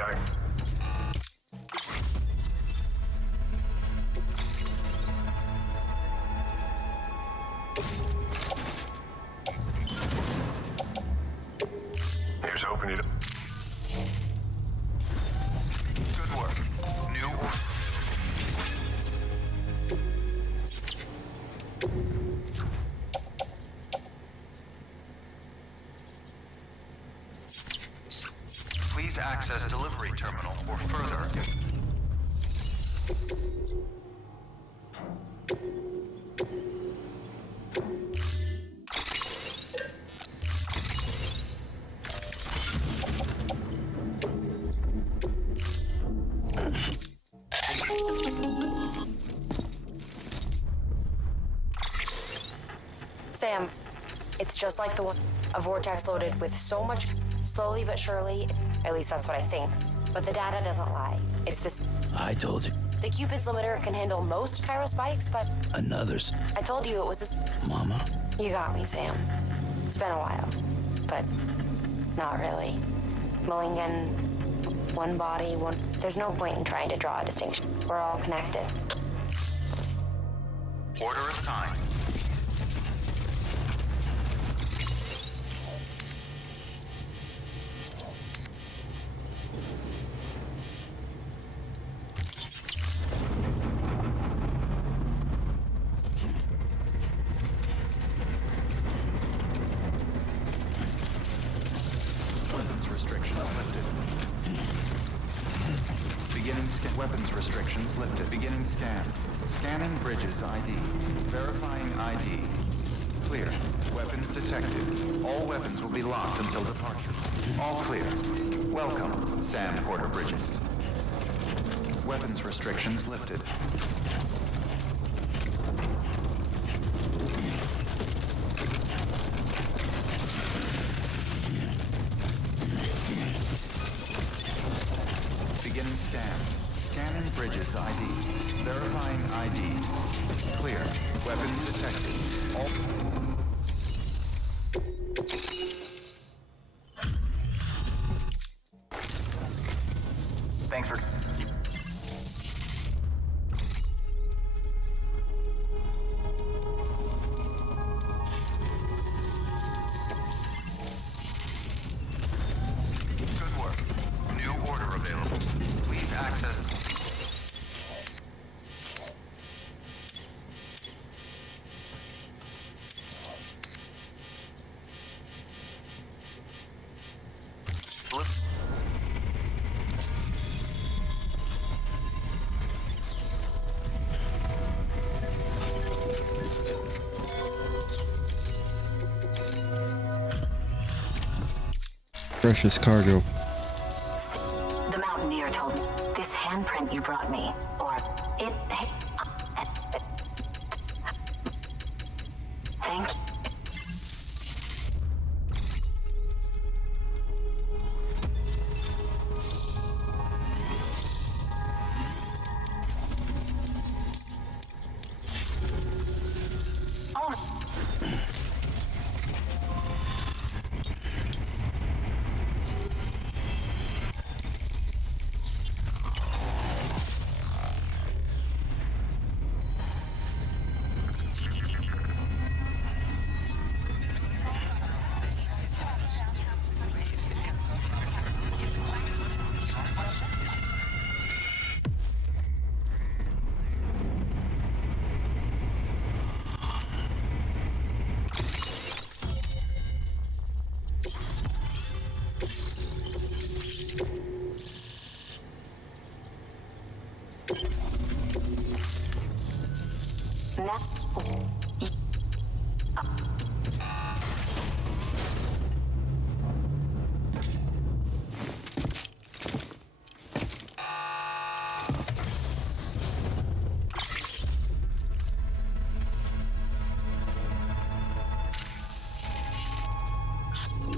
here's hoping you. Good work. New. Please access delivery terminal or further. Sam, it's just like the one. A vortex loaded with so much, slowly but surely. At least that's what I think. But the data doesn't lie. It's this. I told you. The Cupid's limiter can handle most Cairo spikes, but Another's. I told you it was this. Mama. You got me, Sam. It's been a while, but not really. Mulligan, one body, one. There's no point in trying to draw a distinction. We're all connected. Order assigned. Weapons restrictions lifted. Beginning scan. Scanning Bridges ID. Verifying ID. Clear. Weapons detected. All weapons will be locked until departure. All clear. Welcome, Sam Porter Bridges. Weapons restrictions lifted. Beginning scan. Scanning Bridges ID. Verifying ID. Clear. Weapons detected. All... Thanks for... Good work. New order available. Please access... Precious cargo. The Mountaineer told me this handprint you brought me, or it... Thank you.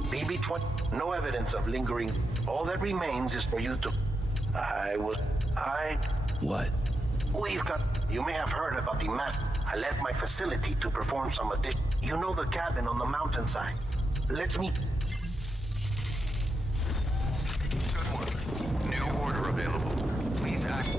BB-20, no evidence of lingering. All that remains is for you to... What? We've got... You may have heard about the mass... I left my facility to perform some addition. You know the cabin on the mountainside. Let's meet... Good work. New order available. Please act.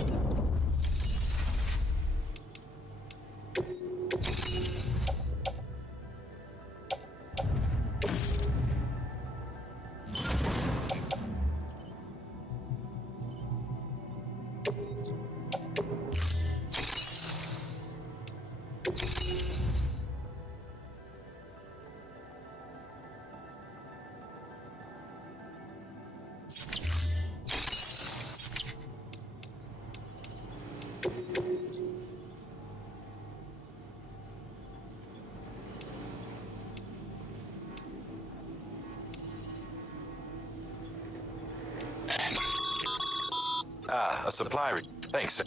A supply. Thanks.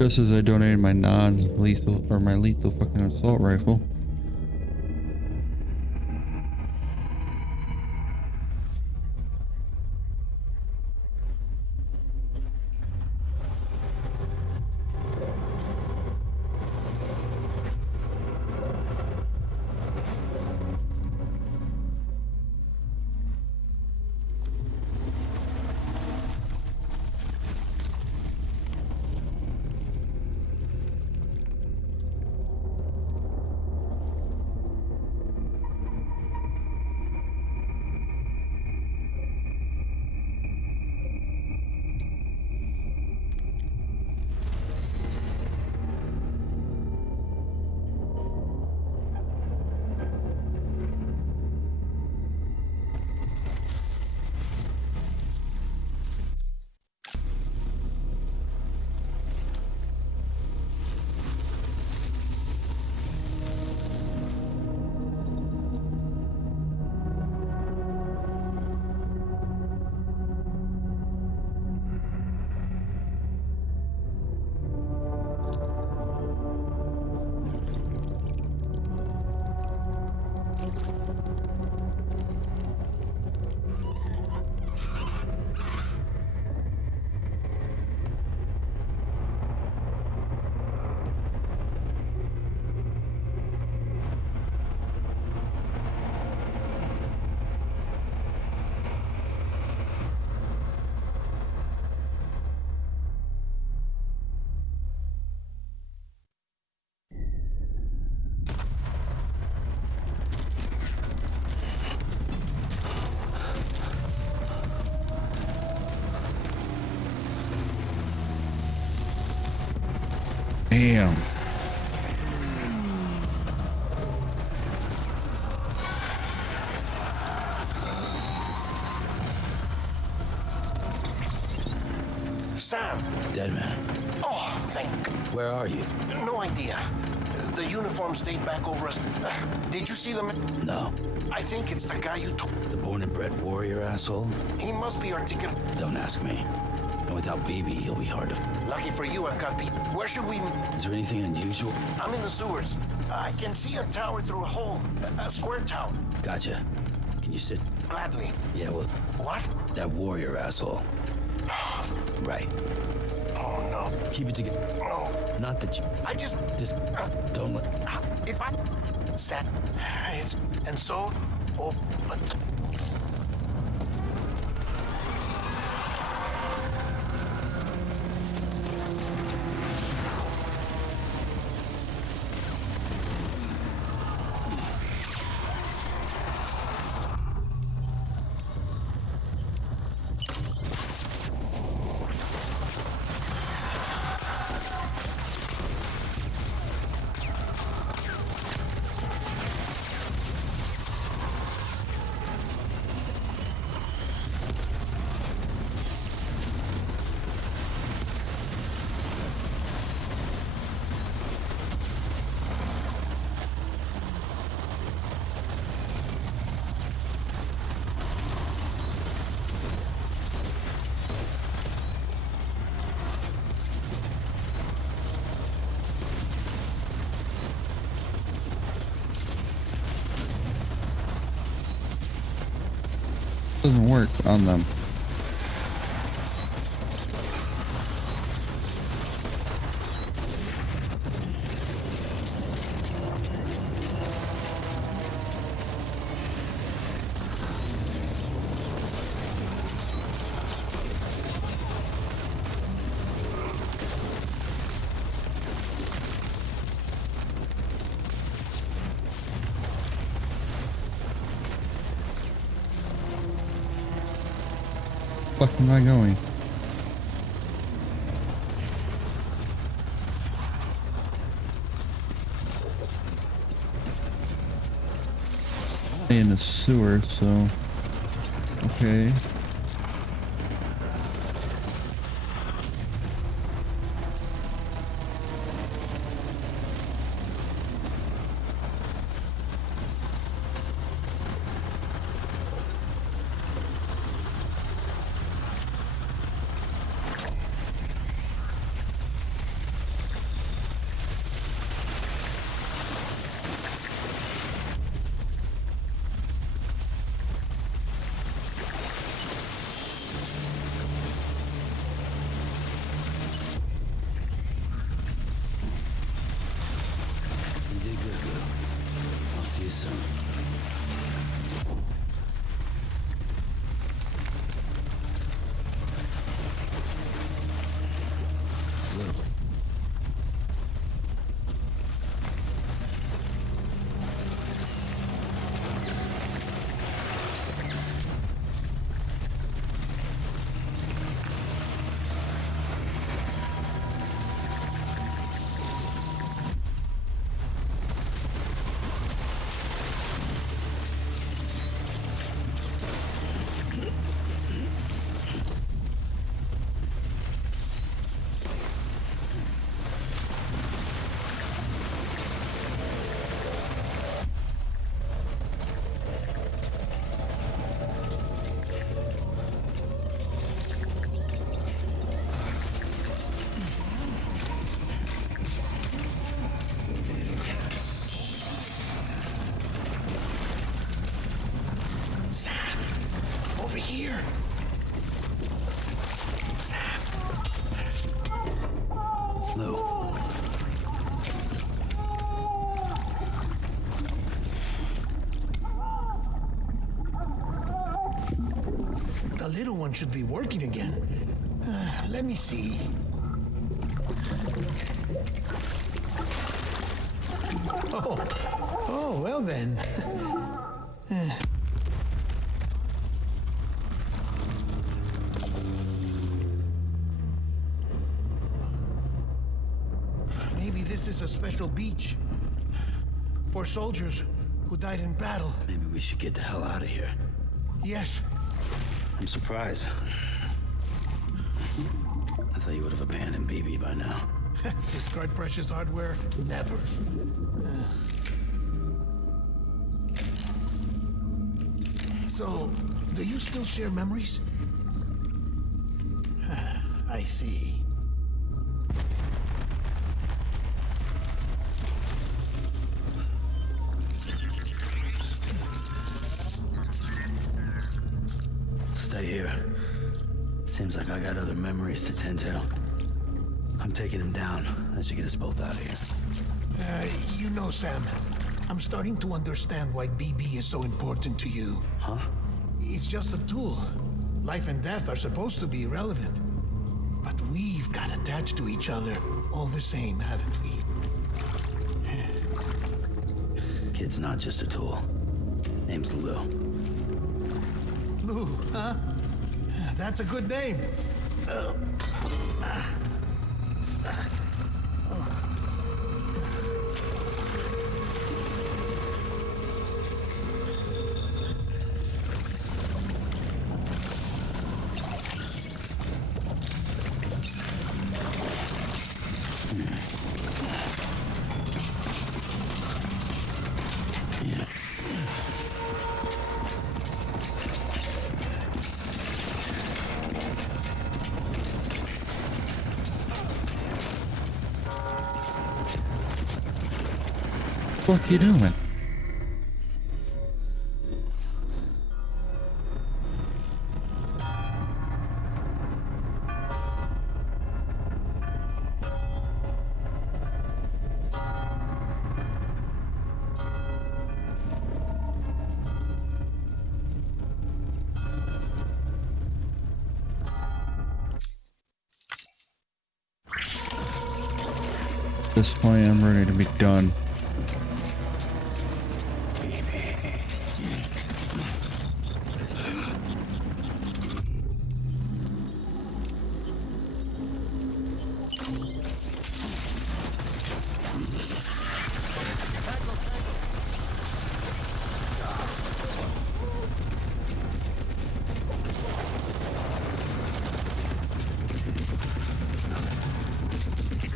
Just as I donated my non-lethal or my lethal fucking assault rifle. Damn. Sam! Dead man. Oh, thank... Where are you? No idea. The uniform stayed back over us. Did you see them? No. I think it's the guy you told. The born and bred warrior asshole? He must be our ticket. Don't ask me. And without BB, he'll be hard to... Lucky for you, I've got BB. Where should we... Is there anything unusual? I'm in the sewers. I can see a tower through a hole. A square tower. Gotcha. Can you sit? Gladly. Yeah, well... What? That warrior asshole. Right. Oh, no. Keep it together. No. Not that you... I just... don't let... If I... Sat... And so... Oh, but... Doesn't work on them. Where the fuck am I going? In the sewer, so okay. one should be working again. Let me see. Oh, well then. Maybe this is a special beach for soldiers who died in battle. Maybe we should get the hell out of here. Yes. I'm surprised. I thought you would have abandoned BB by now. Discard precious hardware? Never. So, do you still share memories? I see. Stay here. Seems like I got other memories to tend to. I'm taking him down as you get us both out of here. You know, Sam, I'm starting to understand why BB is so important to you. Huh? It's just a tool. Life and death are supposed to be irrelevant. But we've got attached to each other all the same, haven't we? Kid's not just a tool. Name's Lou. Lou, huh? That's a good name. What are you doing? At this point, I'm ready to be done.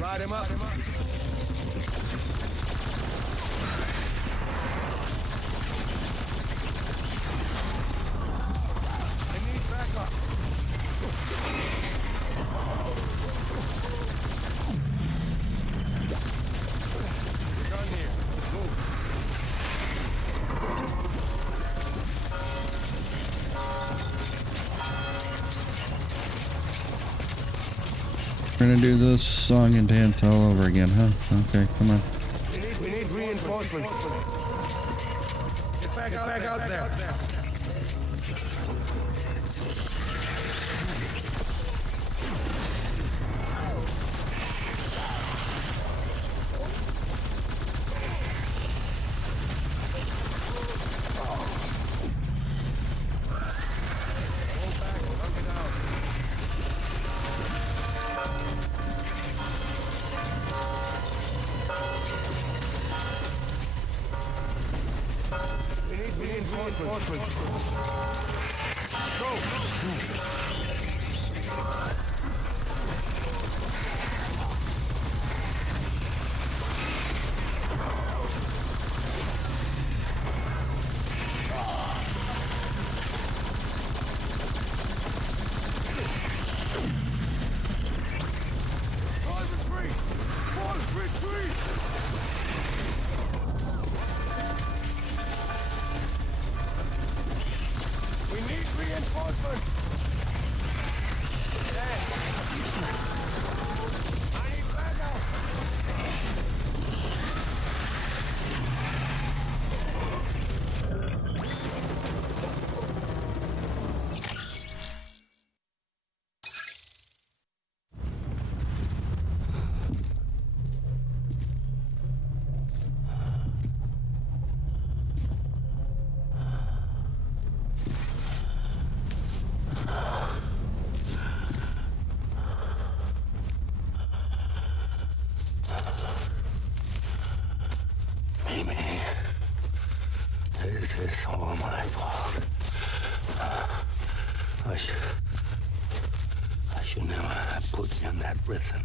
Light him up. I need backup. Done here. Move. We're gonna do this song and dance all over again, huh? Okay, come on. We need reinforcements. Get back out there. Reinforcements. Go. We need reinforcements! It's all my fault. I should never have put you in that prison.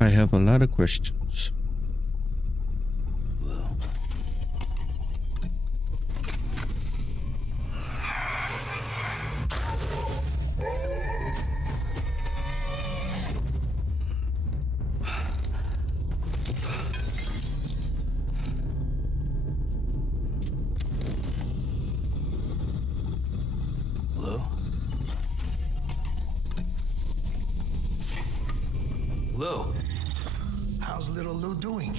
I have a lot of questions. Lou, how's little Lou doing?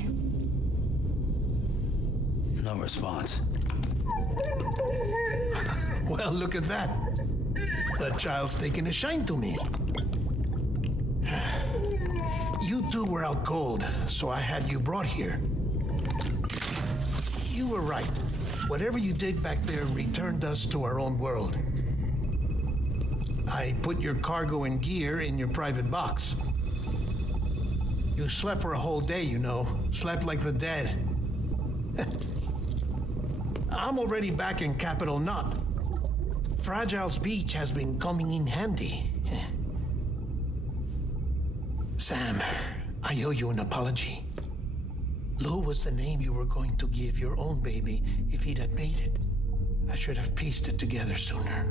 No response. Well, look at that. The child's taking a shine to me. You two were out cold, so I had you brought here. You were right. Whatever you did back there returned us to our own world. I put your cargo and gear in your private box. You slept for a whole day, you know. Slept like the dead. I'm already back in Capital Knot. Fragile's Beach has been coming in handy. Sam, I owe you an apology. Lou was the name you were going to give your own baby if he'd had made it. I should have pieced it together sooner.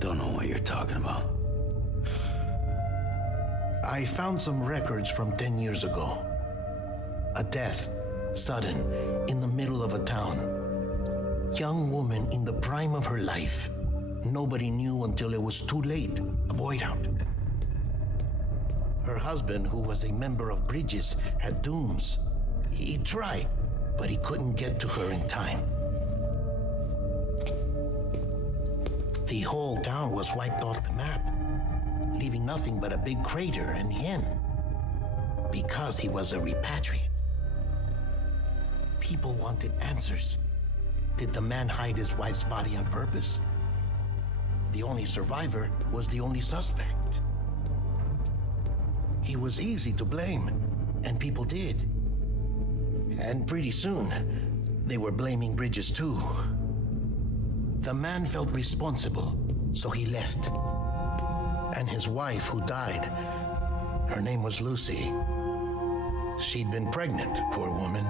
Don't know what you're talking about. I found some records from 10 years ago. A death, sudden, in the middle of a town. Young woman in the prime of her life. Nobody knew until it was too late. A void out. Her husband, who was a member of Bridges, had dooms. He tried, but he couldn't get to her in time. The whole town was wiped off the map, leaving nothing but a big crater and him, because he was a repatriate. People wanted answers. Did the man hide his wife's body on purpose? The only survivor was the only suspect. He was easy to blame, and people did. And pretty soon, they were blaming Bridges too. The man felt responsible, so he left. And his wife, who died, her name was Lucy. She'd been pregnant, poor woman.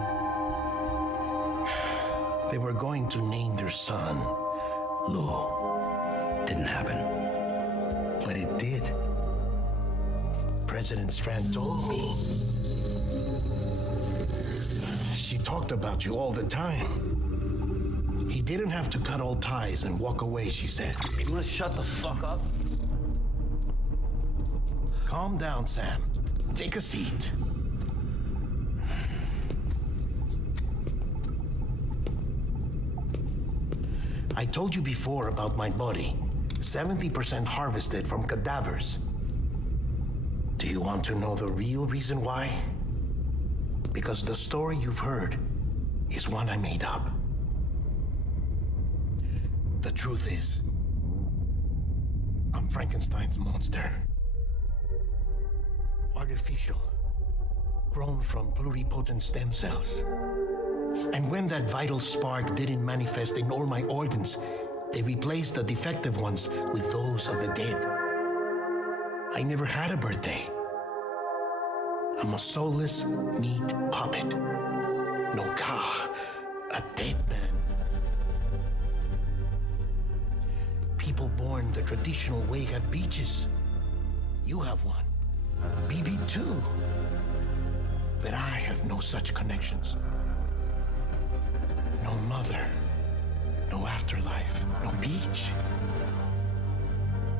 They were going to name their son Lou. Didn't happen. But it did. President Strand told me. She talked about you all the time. He didn't have to cut all ties and walk away, she said. You wanna shut the fuck up? Calm down, Sam. Take a seat. I told you before about my body. 70% harvested from cadavers. Do you want to know the real reason why? Because the story you've heard is one I made up. The truth is, I'm Frankenstein's monster. Artificial. Grown from pluripotent stem cells. And when that vital spark didn't manifest in all my organs, they replaced the defective ones with those of the dead. I never had a birthday. I'm a soulless meat puppet. No ka, a dead man. People born the traditional way have beaches. You have one. BB too. But I have no such connections. No mother, no afterlife, no beach.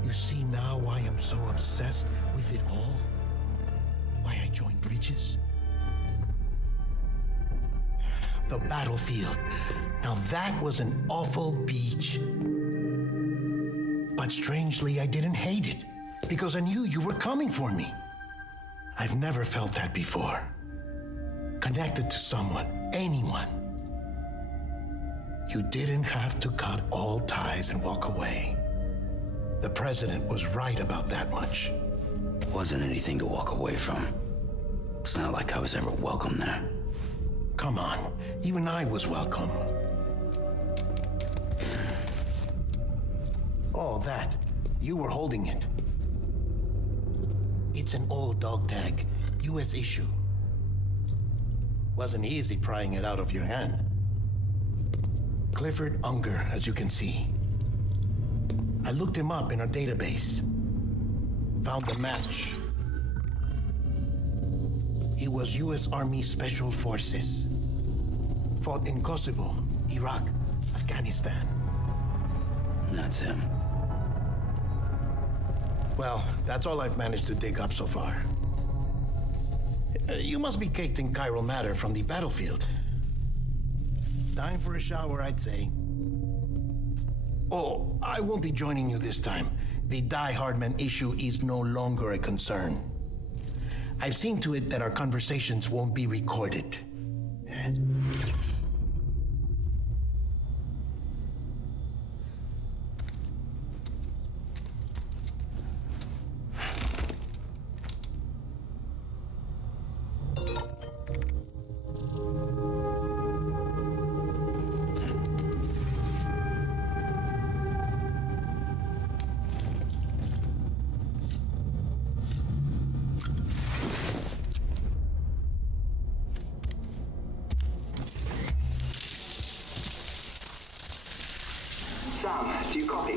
You see now why I'm so obsessed with it all? Why I joined Bridges? The battlefield. Now that was an awful beach. But strangely, I didn't hate it because I knew you were coming for me. I've never felt that before. Connected to someone, anyone. You didn't have to cut all ties and walk away. The president was right about that much. Wasn't anything to walk away from. It's not like I was ever welcome there. Come on, even I was welcome. Oh, that. You were holding it. It's an old dog tag, US issue. Wasn't easy prying it out of your hand. Clifford Unger, as you can see. I looked him up in our database. Found a match. He was U.S. Army Special Forces. Fought in Kosovo, Iraq, Afghanistan. That's him. Well, that's all I've managed to dig up so far. You must be caked in chiral matter from the battlefield. Time for a shower, I'd say. Oh, I won't be joining you this time. The Die Heartman issue is no longer a concern. I've seen to it that our conversations won't be recorded. Sam, do you copy?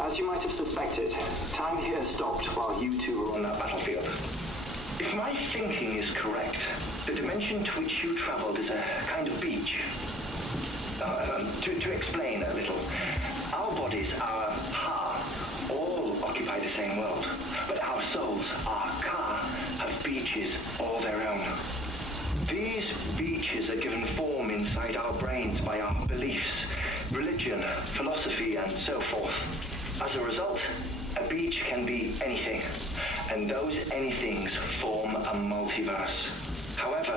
As you might have suspected, time here stopped while you two were on that battlefield. If my thinking is correct, the dimension to which you traveled is a kind of beach. To explain a little, our bodies, our ha, all occupy the same world, but our souls, our ka, have beaches all their own. These beaches are given form inside our brains by our beliefs, religion, philosophy, and so forth. As a result, a beach can be anything, and those anythings form a multiverse. However,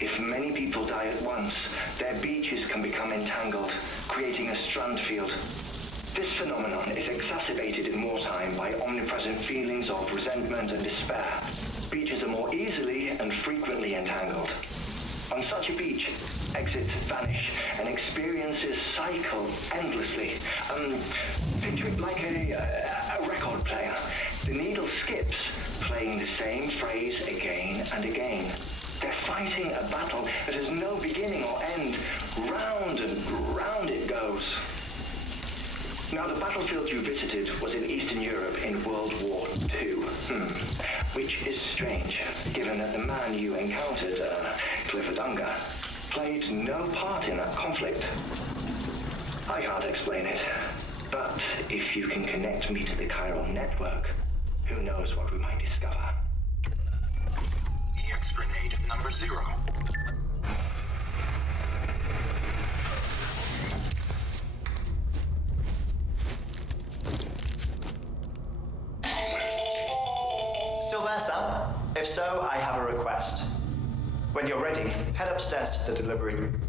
if many people die at once, their beaches can become entangled, creating a strand field. This phenomenon is exacerbated in wartime by omnipresent feelings of resentment and despair. Beaches are more easily and frequently entangled. On such a beach, exits vanish and experiences cycle endlessly. Picture it like a record player. The needle skips, playing the same phrase again and again. They're fighting a battle that has no beginning or end. Round and round it goes. Now, the battlefield you visited was in Eastern Europe in World War II. Which is strange, given that the man you encountered, Clifford Unger, played no part in that conflict. I can't explain it, but if you can connect me to the chiral network, who knows what we might discover. EX grenade number 0. Still there, Sam? If so, I have a request. When you're ready, head upstairs to the delivery room.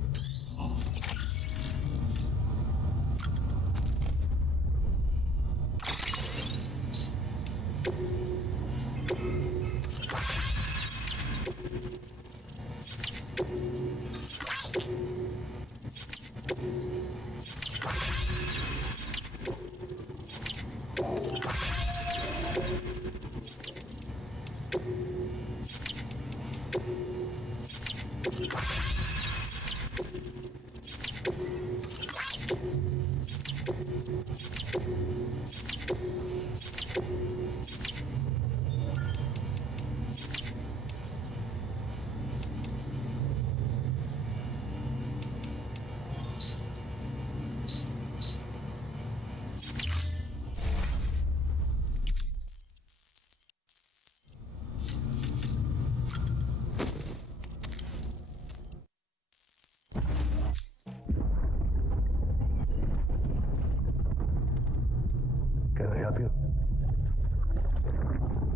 Can I help you?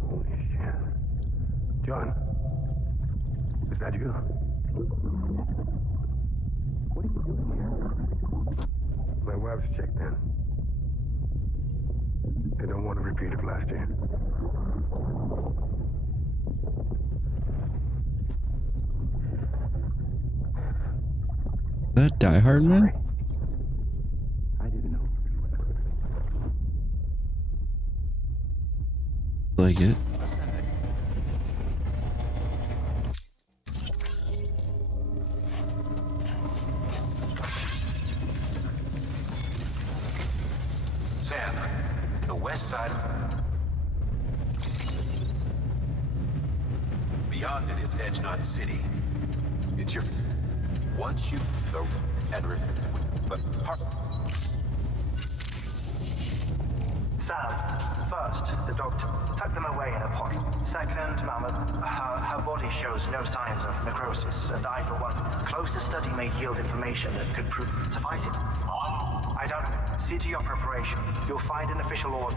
Holy shit. John, is that you? What are you doing here? My wife's checked in. They don't want a repeat of last year. That Die Heartman? I didn't know. Like it. Sam, the west side. Beyond it is Edge Knot City. It's your. Once you go and Sam, first, the doctor. Tuck them away in a pot. Second, Mammoth, her body shows no signs of necrosis, and I, for one, closer study may yield information that could prove. Suffice it. I don't know. See to your preparation. You'll find an official order.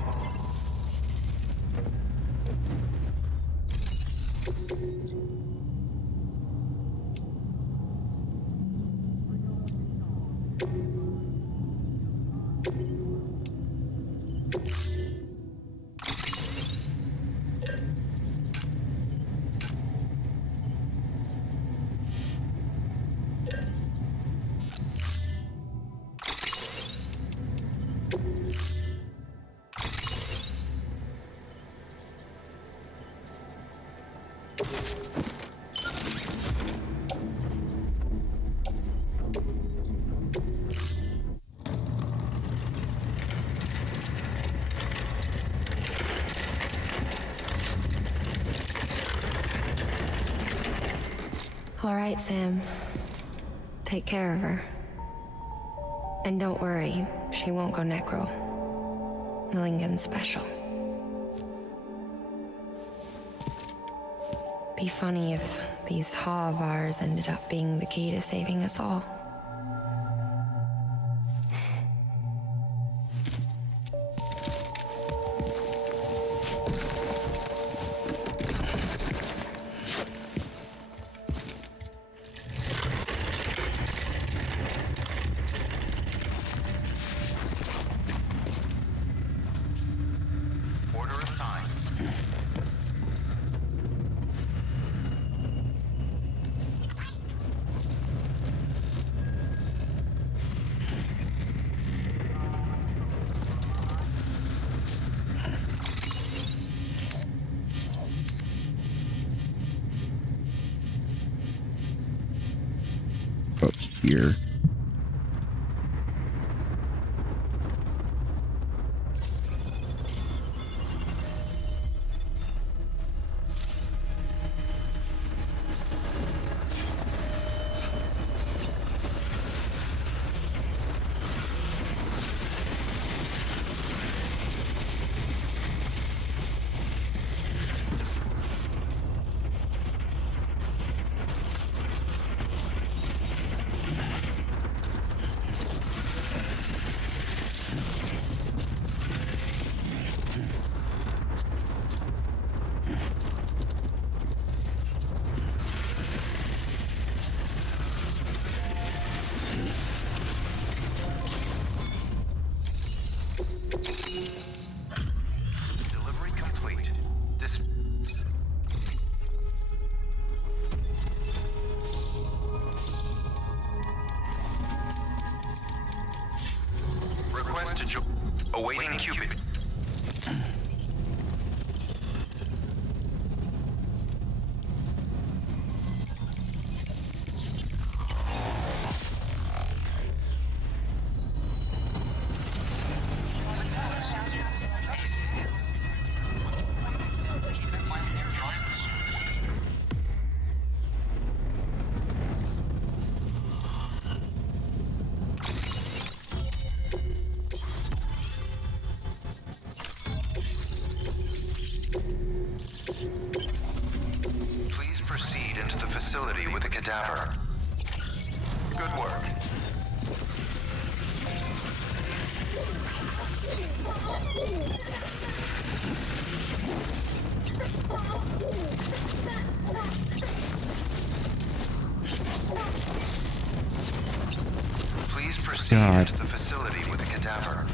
All right, Sam. Take care of her. And don't worry, she won't go necro. Milligan's special. Be funny if these Ha of ours ended up being the key to saving us all. Here. Request to join. Awaiting Cupid. Proceed into the facility with the cadaver. Good work. Please proceed into the facility with the cadaver.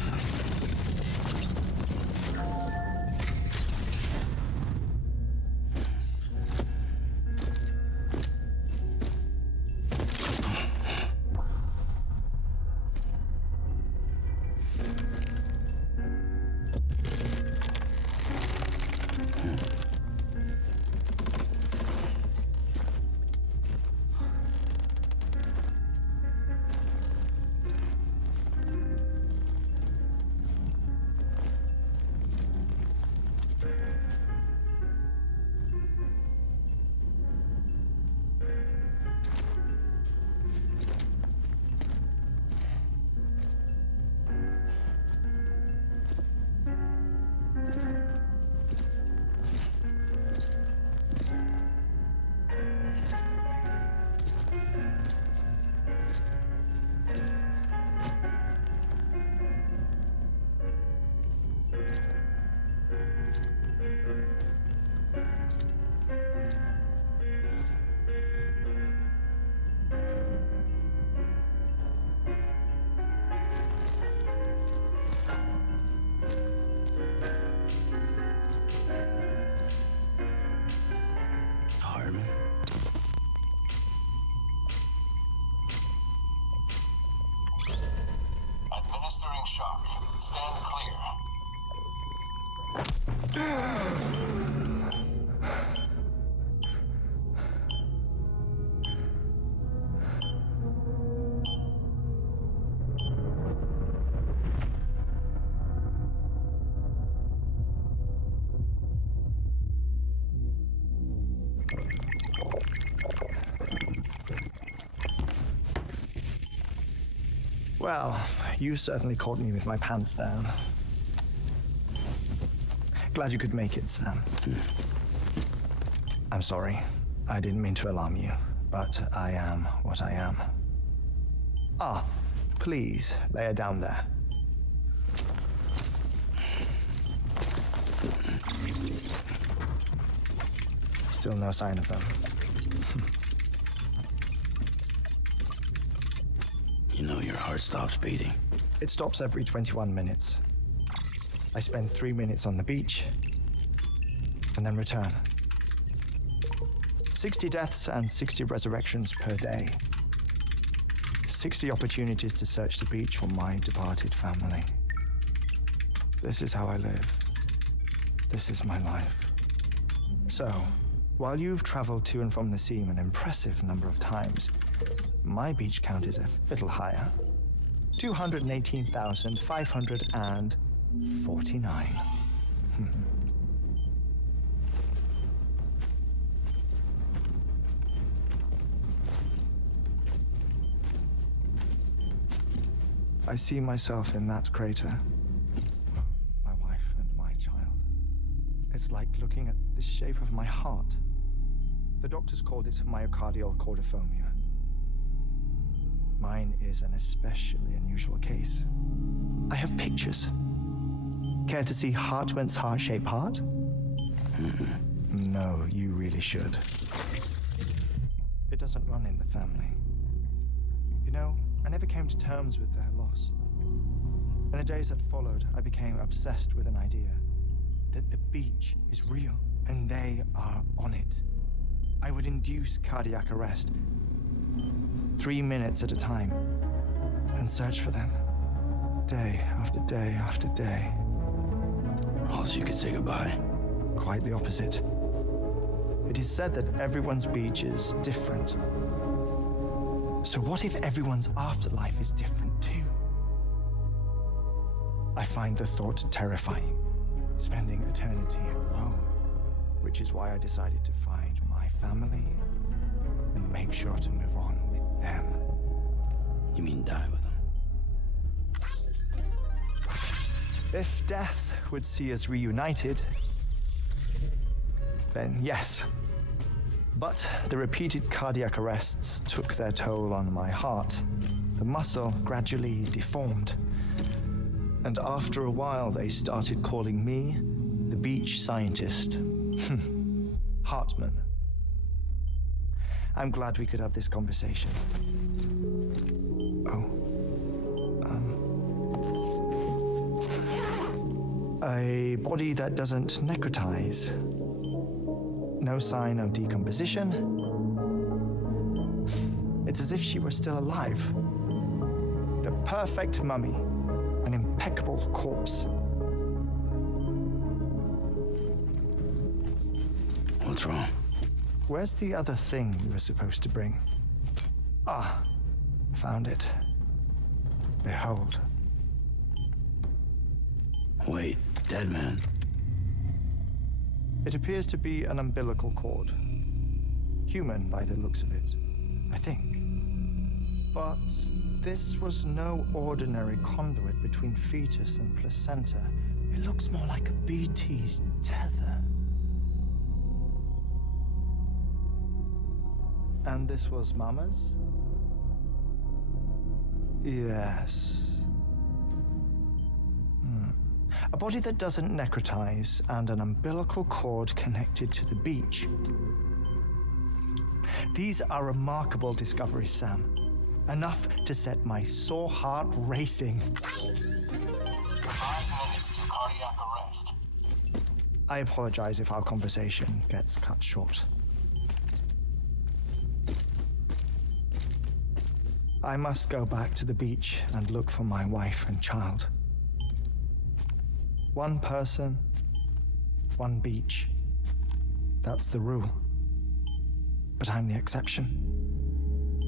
Heartman? Administering shock. Stand clear. Well, you certainly caught me with my pants down. Glad you could make it, Sam. I'm sorry. I didn't mean to alarm you, but I am what I am. Ah, please, lay her down there. Still no sign of them. You know your heart stops beating. It stops every 21 minutes. I spend 3 minutes on the beach, and then return. 60 deaths and 60 resurrections per day. 60 opportunities to search the beach for my departed family. This is how I live. This is my life. So, while you've traveled to and from the sea an impressive number of times, my beach count is a little higher. 218,549. I see myself in that crater. My wife and my child. It's like looking at the shape of my heart. The doctors called it myocardial cordiformia. Mine is an especially unusual case. I have pictures. Care to see Heartman's heart-shaped heart? No, you really should. It doesn't run in the family. You know, I never came to terms with their loss. In the days that followed, I became obsessed with an idea that the beach is real and they are on it. I would induce cardiac arrest 3 minutes at a time and search for them. Day after day after day. Also, you could say goodbye. Quite the opposite. It is said that everyone's beach is different. So what if everyone's afterlife is different too? I find the thought terrifying, spending eternity alone, which is why I decided to find my family and make sure to move on with them. You mean die with them? If death would see us reunited, then yes. But the repeated cardiac arrests took their toll on my heart. The muscle gradually deformed. And after a while, they started calling me the beach scientist. Heartman. I'm glad we could have this conversation. A body that doesn't necrotize. No sign of decomposition. It's as if she were still alive. The perfect mummy. An impeccable corpse. What's wrong? Where's the other thing you were supposed to bring? Ah, found it. Behold. Wait, dead man. It appears to be an umbilical cord. Human by the looks of it, I think. But this was no ordinary conduit between fetus and placenta. It looks more like a BT's tether. And this was Mama's? Yes. A body that doesn't necrotize and an umbilical cord connected to the beach. These are remarkable discoveries, Sam. Enough to set my sore heart racing. 5 minutes to cardiac arrest. I apologize if our conversation gets cut short. I must go back to the beach and look for my wife and child. One person, one beach. That's the rule. But I'm the exception.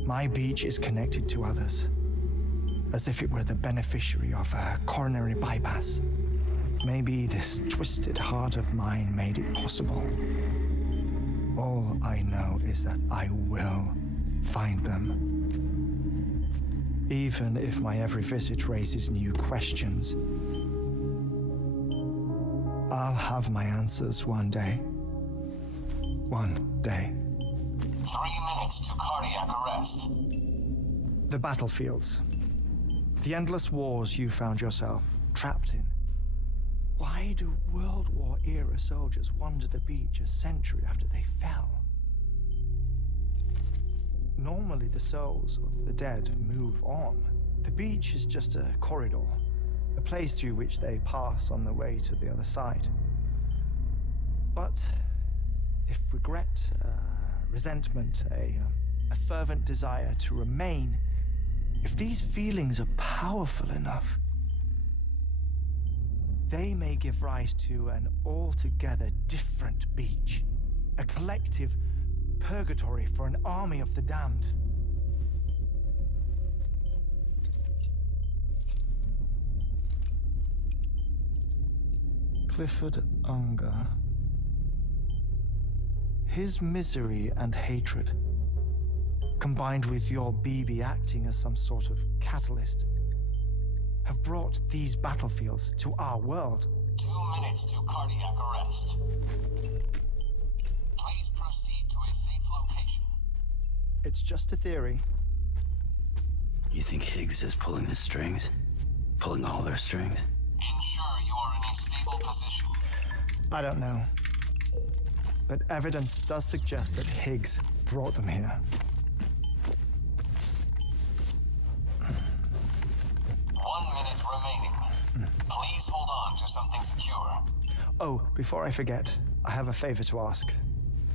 My beach is connected to others, as if it were the beneficiary of a coronary bypass. Maybe this twisted heart of mine made it possible. All I know is that I will find them. Even if my every visit raises new questions, I'll have my answers one day. One day. 3 minutes to cardiac arrest. The battlefields. The endless wars you found yourself trapped in. Why do World War era soldiers wander the beach a century after they fell? Normally the souls of the dead move on. The beach is just a corridor, a place through which they pass on the way to the other side. But if regret, resentment, a fervent desire to remain, if these feelings are powerful enough, they may give rise to an altogether different beach, a collective purgatory for an army of the damned. Clifford Unger. His misery and hatred, combined with your BB acting as some sort of catalyst, have brought these battlefields to our world. 2 minutes to cardiac arrest. Please proceed to a safe location. It's just a theory. You think Higgs is pulling the strings? Pulling all their strings? Ensure you are in a stable position. I don't know. But evidence does suggest that Higgs brought them here. 1 minute remaining. Please hold on to something secure. Oh, before I forget, I have a favor to ask.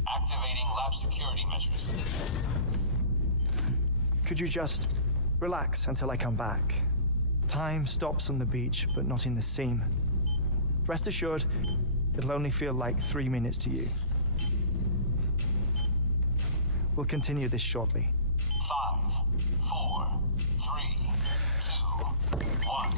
Activating lab security measures. Could you just relax until I come back? Time stops on the beach, but not in the scene. Rest assured, it'll only feel like 3 minutes to you. We'll continue this shortly. 5, 4, 3, 2, 1.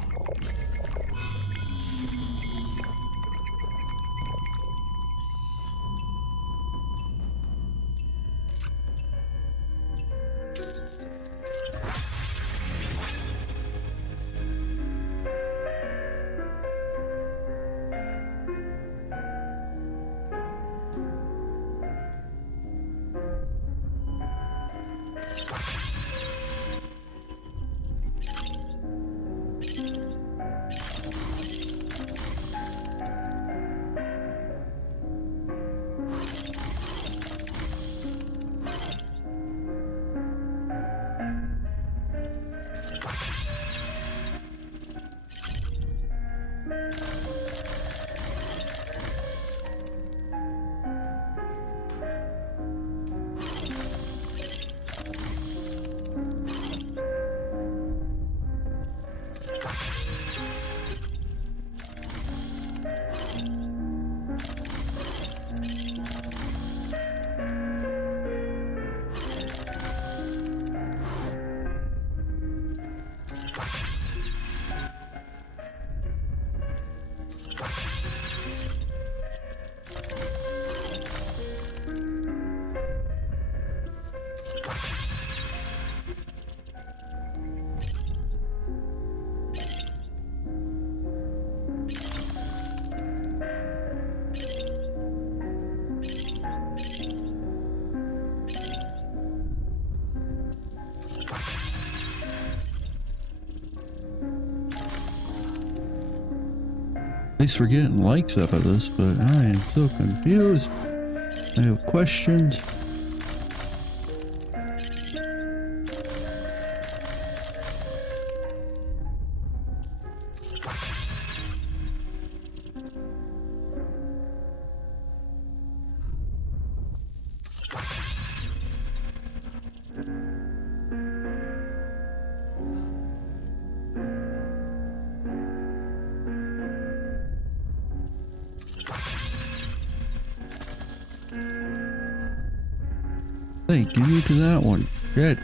At least we're getting likes out of this, but I am so confused. I have questions. Hey, give me to that one. Shit.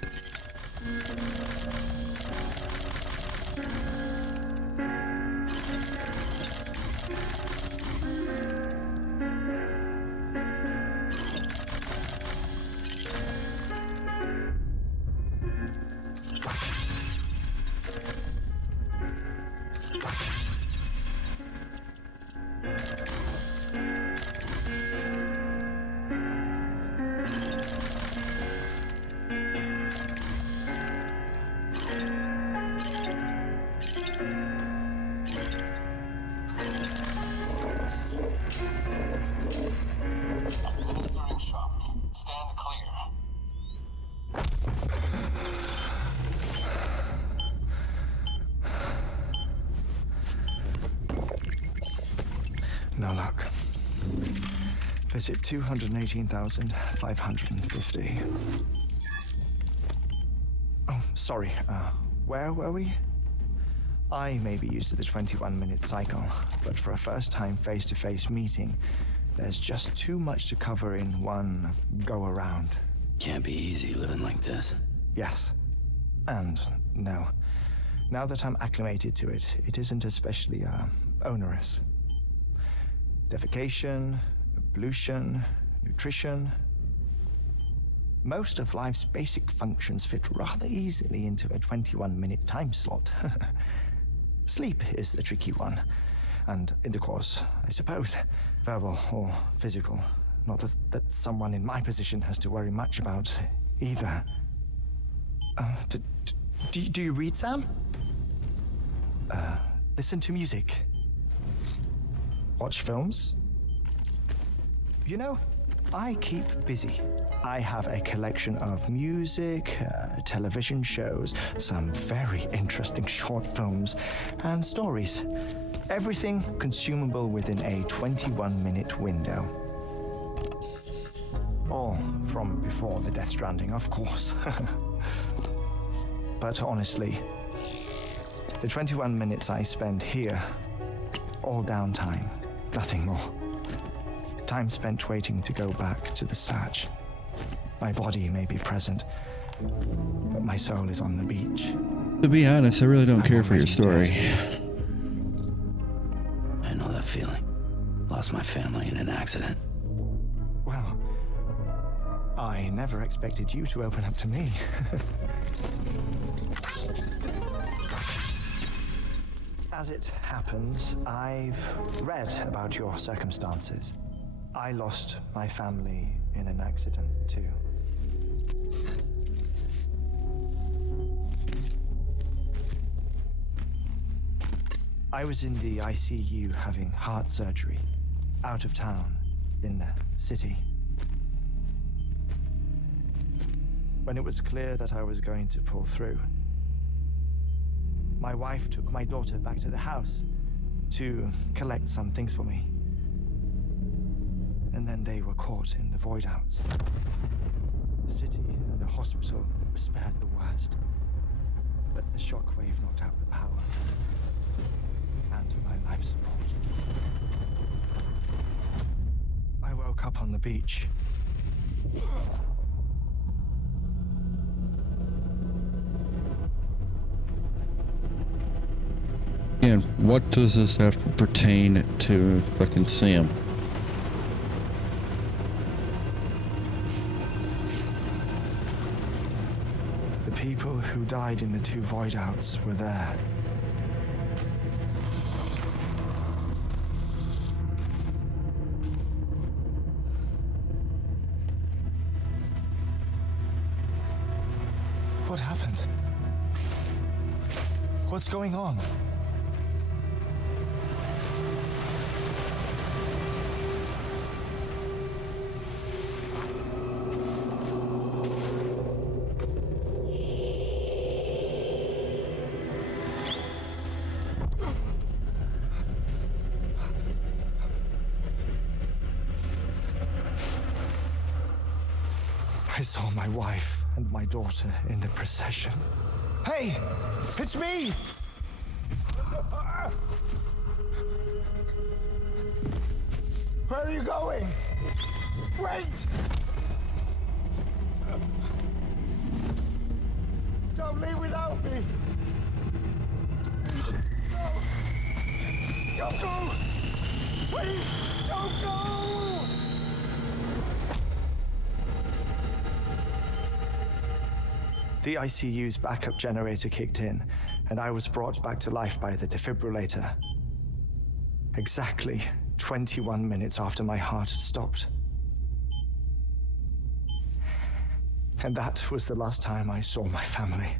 Administering shock. Stand clear. No luck. Visit 218,550. Oh, sorry. Where were we? I may be used to the 21-minute cycle, but for a first-time face-to-face meeting, there's just too much to cover in one go-around. Can't be easy living like this. Yes. And no. Now that I'm acclimated to it, it isn't especially, onerous. Defecation, pollution, nutrition. Most of life's basic functions fit rather easily into a 21-minute time slot. Sleep is the tricky one. And intercourse, I suppose. Verbal or physical. Not that someone in my position has to worry much about either. Do you read, Sam? Listen to music. Watch films? You know, I keep busy. I have a collection of music, television shows, some very interesting short films, and stories. Everything consumable within a 21-minute window. All from before the Death Stranding, of course. But honestly, The 21 minutes I spend here, all downtime, nothing more. Time spent waiting to go back to the search. My body may be present, but my soul is on the beach. To be honest, I really don't care for your story. I know that feeling. Lost my family in an accident. Well, I never expected you to open up to me. As it happens, I've read about your circumstances. I lost my family in an accident, too. I was in the ICU having heart surgery, out of town, in the city. When it was clear that I was going to pull through, my wife took my daughter back to the house to collect some things for me. And then they were caught in the void outs. The city and the hospital were spared the worst, but the shockwave knocked out the power and my life support. I woke up on the beach. And what does this have to pertain to fucking Sam? The people who died in the 2 void outs were there. What happened? What's going on? I saw my wife and my daughter in the procession. Hey! It's me! Where are you going? Wait! Don't leave without me! No! Don't go! Please, don't go! The ICU's backup generator kicked in, and I was brought back to life by the defibrillator. Exactly 21 minutes after my heart had stopped. And that was the last time I saw my family.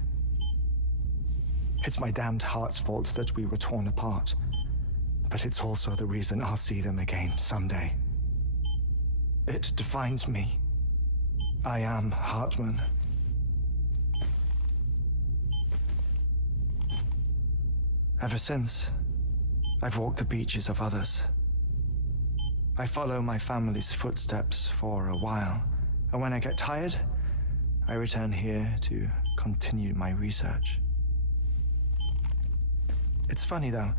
It's my damned heart's fault that we were torn apart, but it's also the reason I'll see them again someday. It defines me. I am Heartman. Ever since, I've walked the beaches of others. I follow my family's footsteps for a while, and when I get tired, I return here to continue my research. It's funny though,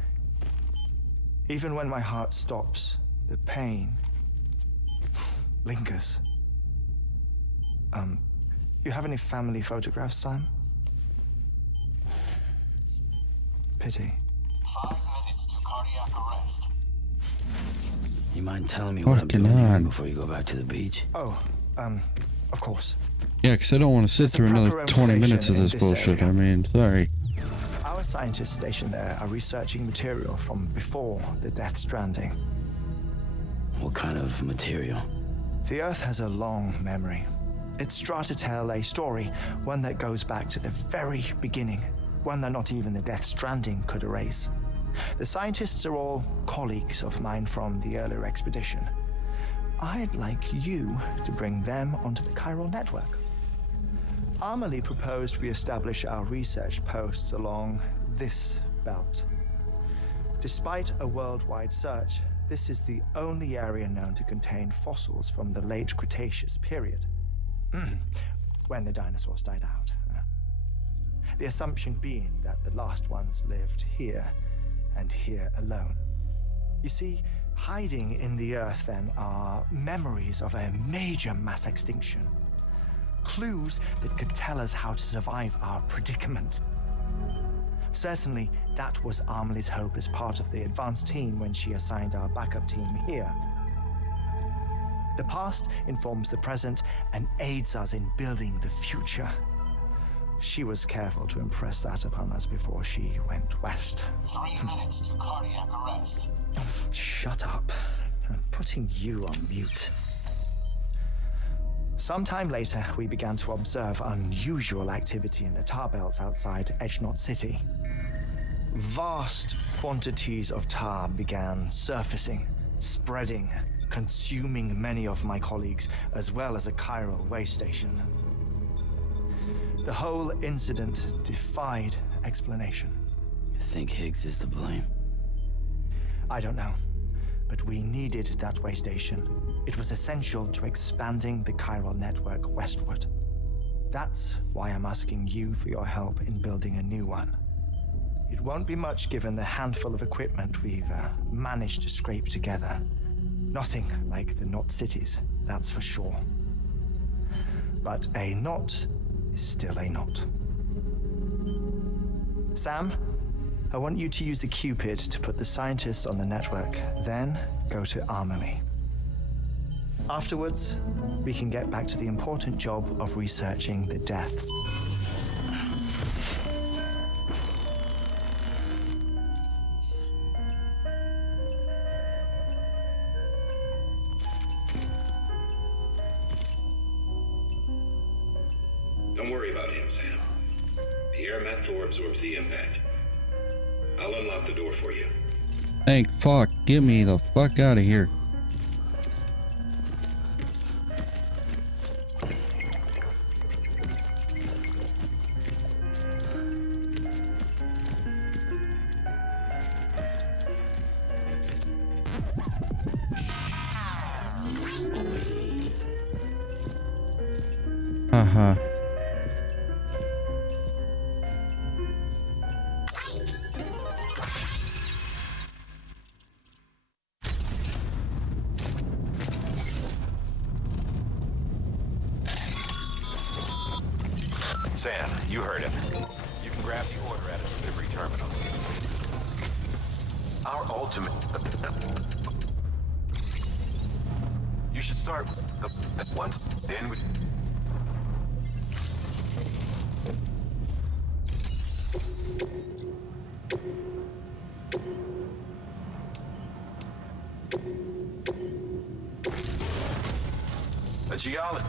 even when my heart stops, the pain lingers. You have any family photographs, Sam? Pity. 5 minutes to cardiac arrest. You mind telling me what I'm doing here before you go back to the beach? Oh, of course. Yeah, because I don't want to sit through another 20 minutes of this bullshit. I mean, sorry. Our scientists stationed there are researching material from before the Death Stranding. What kind of material? The Earth has a long memory. It's trying to tell a story, one that goes back to the very beginning. One that not even the Death Stranding could erase. The scientists are all colleagues of mine from the earlier expedition. I'd like you to bring them onto the chiral network. Amelie proposed we establish our research posts along this belt. Despite a worldwide search, this is the only area known to contain fossils from the late Cretaceous period, when the dinosaurs died out. the assumption being that the last ones lived here and here alone. You see, hiding in the earth then are memories of a major mass extinction. Clues that could tell us how to survive our predicament. Certainly, that was Amelie's hope as part of the advanced team when she assigned our backup team here. The past informs the present and aids us in building the future. She was careful to impress that upon us before she went west. 3 minutes to cardiac arrest. Shut up. I'm putting you on mute. Sometime later, we began to observe unusual activity in the tar belts outside Edgenot City. Vast quantities of tar began surfacing, spreading, consuming many of my colleagues, as well as a chiral way station. The whole incident defied explanation. You think Higgs is to blame? I don't know, but we needed that way station. It was essential to expanding the chiral network westward. That's why I'm asking you for your help in building a new one. It won't be much given the handful of equipment we've managed to scrape together. Nothing like the knot cities, that's for sure. But a knot is still a knot. Sam, I want you to use the Cupid to put the scientists on the network, then go to Amelie. Afterwards, we can get back to the important job of researching the deaths. Don't worry about him, Sam. The air mat floor absorbs the impact. I'll unlock the door for you. Thank fuck. Get me the fuck out of here. Haha. Sam, you heard him. You can grab the order at a delivery terminal. Our ultimate... You should start once, then we... A geology...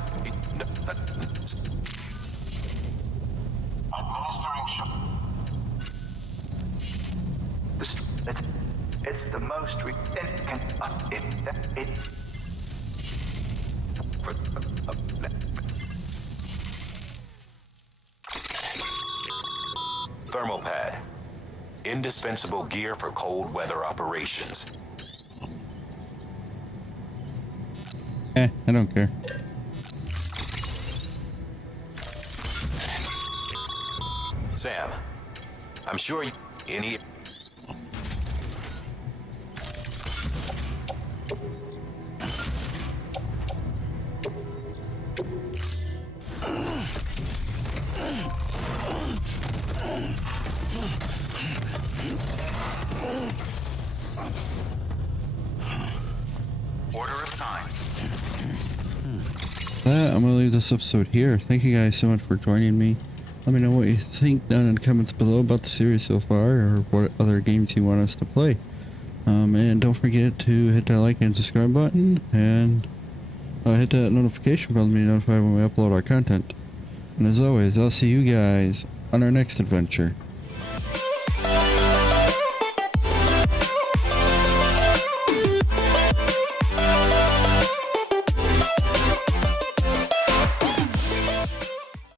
Administering shock. It's the most we can... Thermal pad. Indispensable gear for cold weather operations. I don't care. Sam, I'm sure you... Any... Order of time. I'm gonna leave this episode here. Thank you guys so much for joining me. Let me know what you think down in the comments below about the series so far, or what other games you want us to play. And don't forget to hit that like and subscribe button, and hit that notification bell to be notified when we upload our content. And as always, I'll see you guys on our next adventure.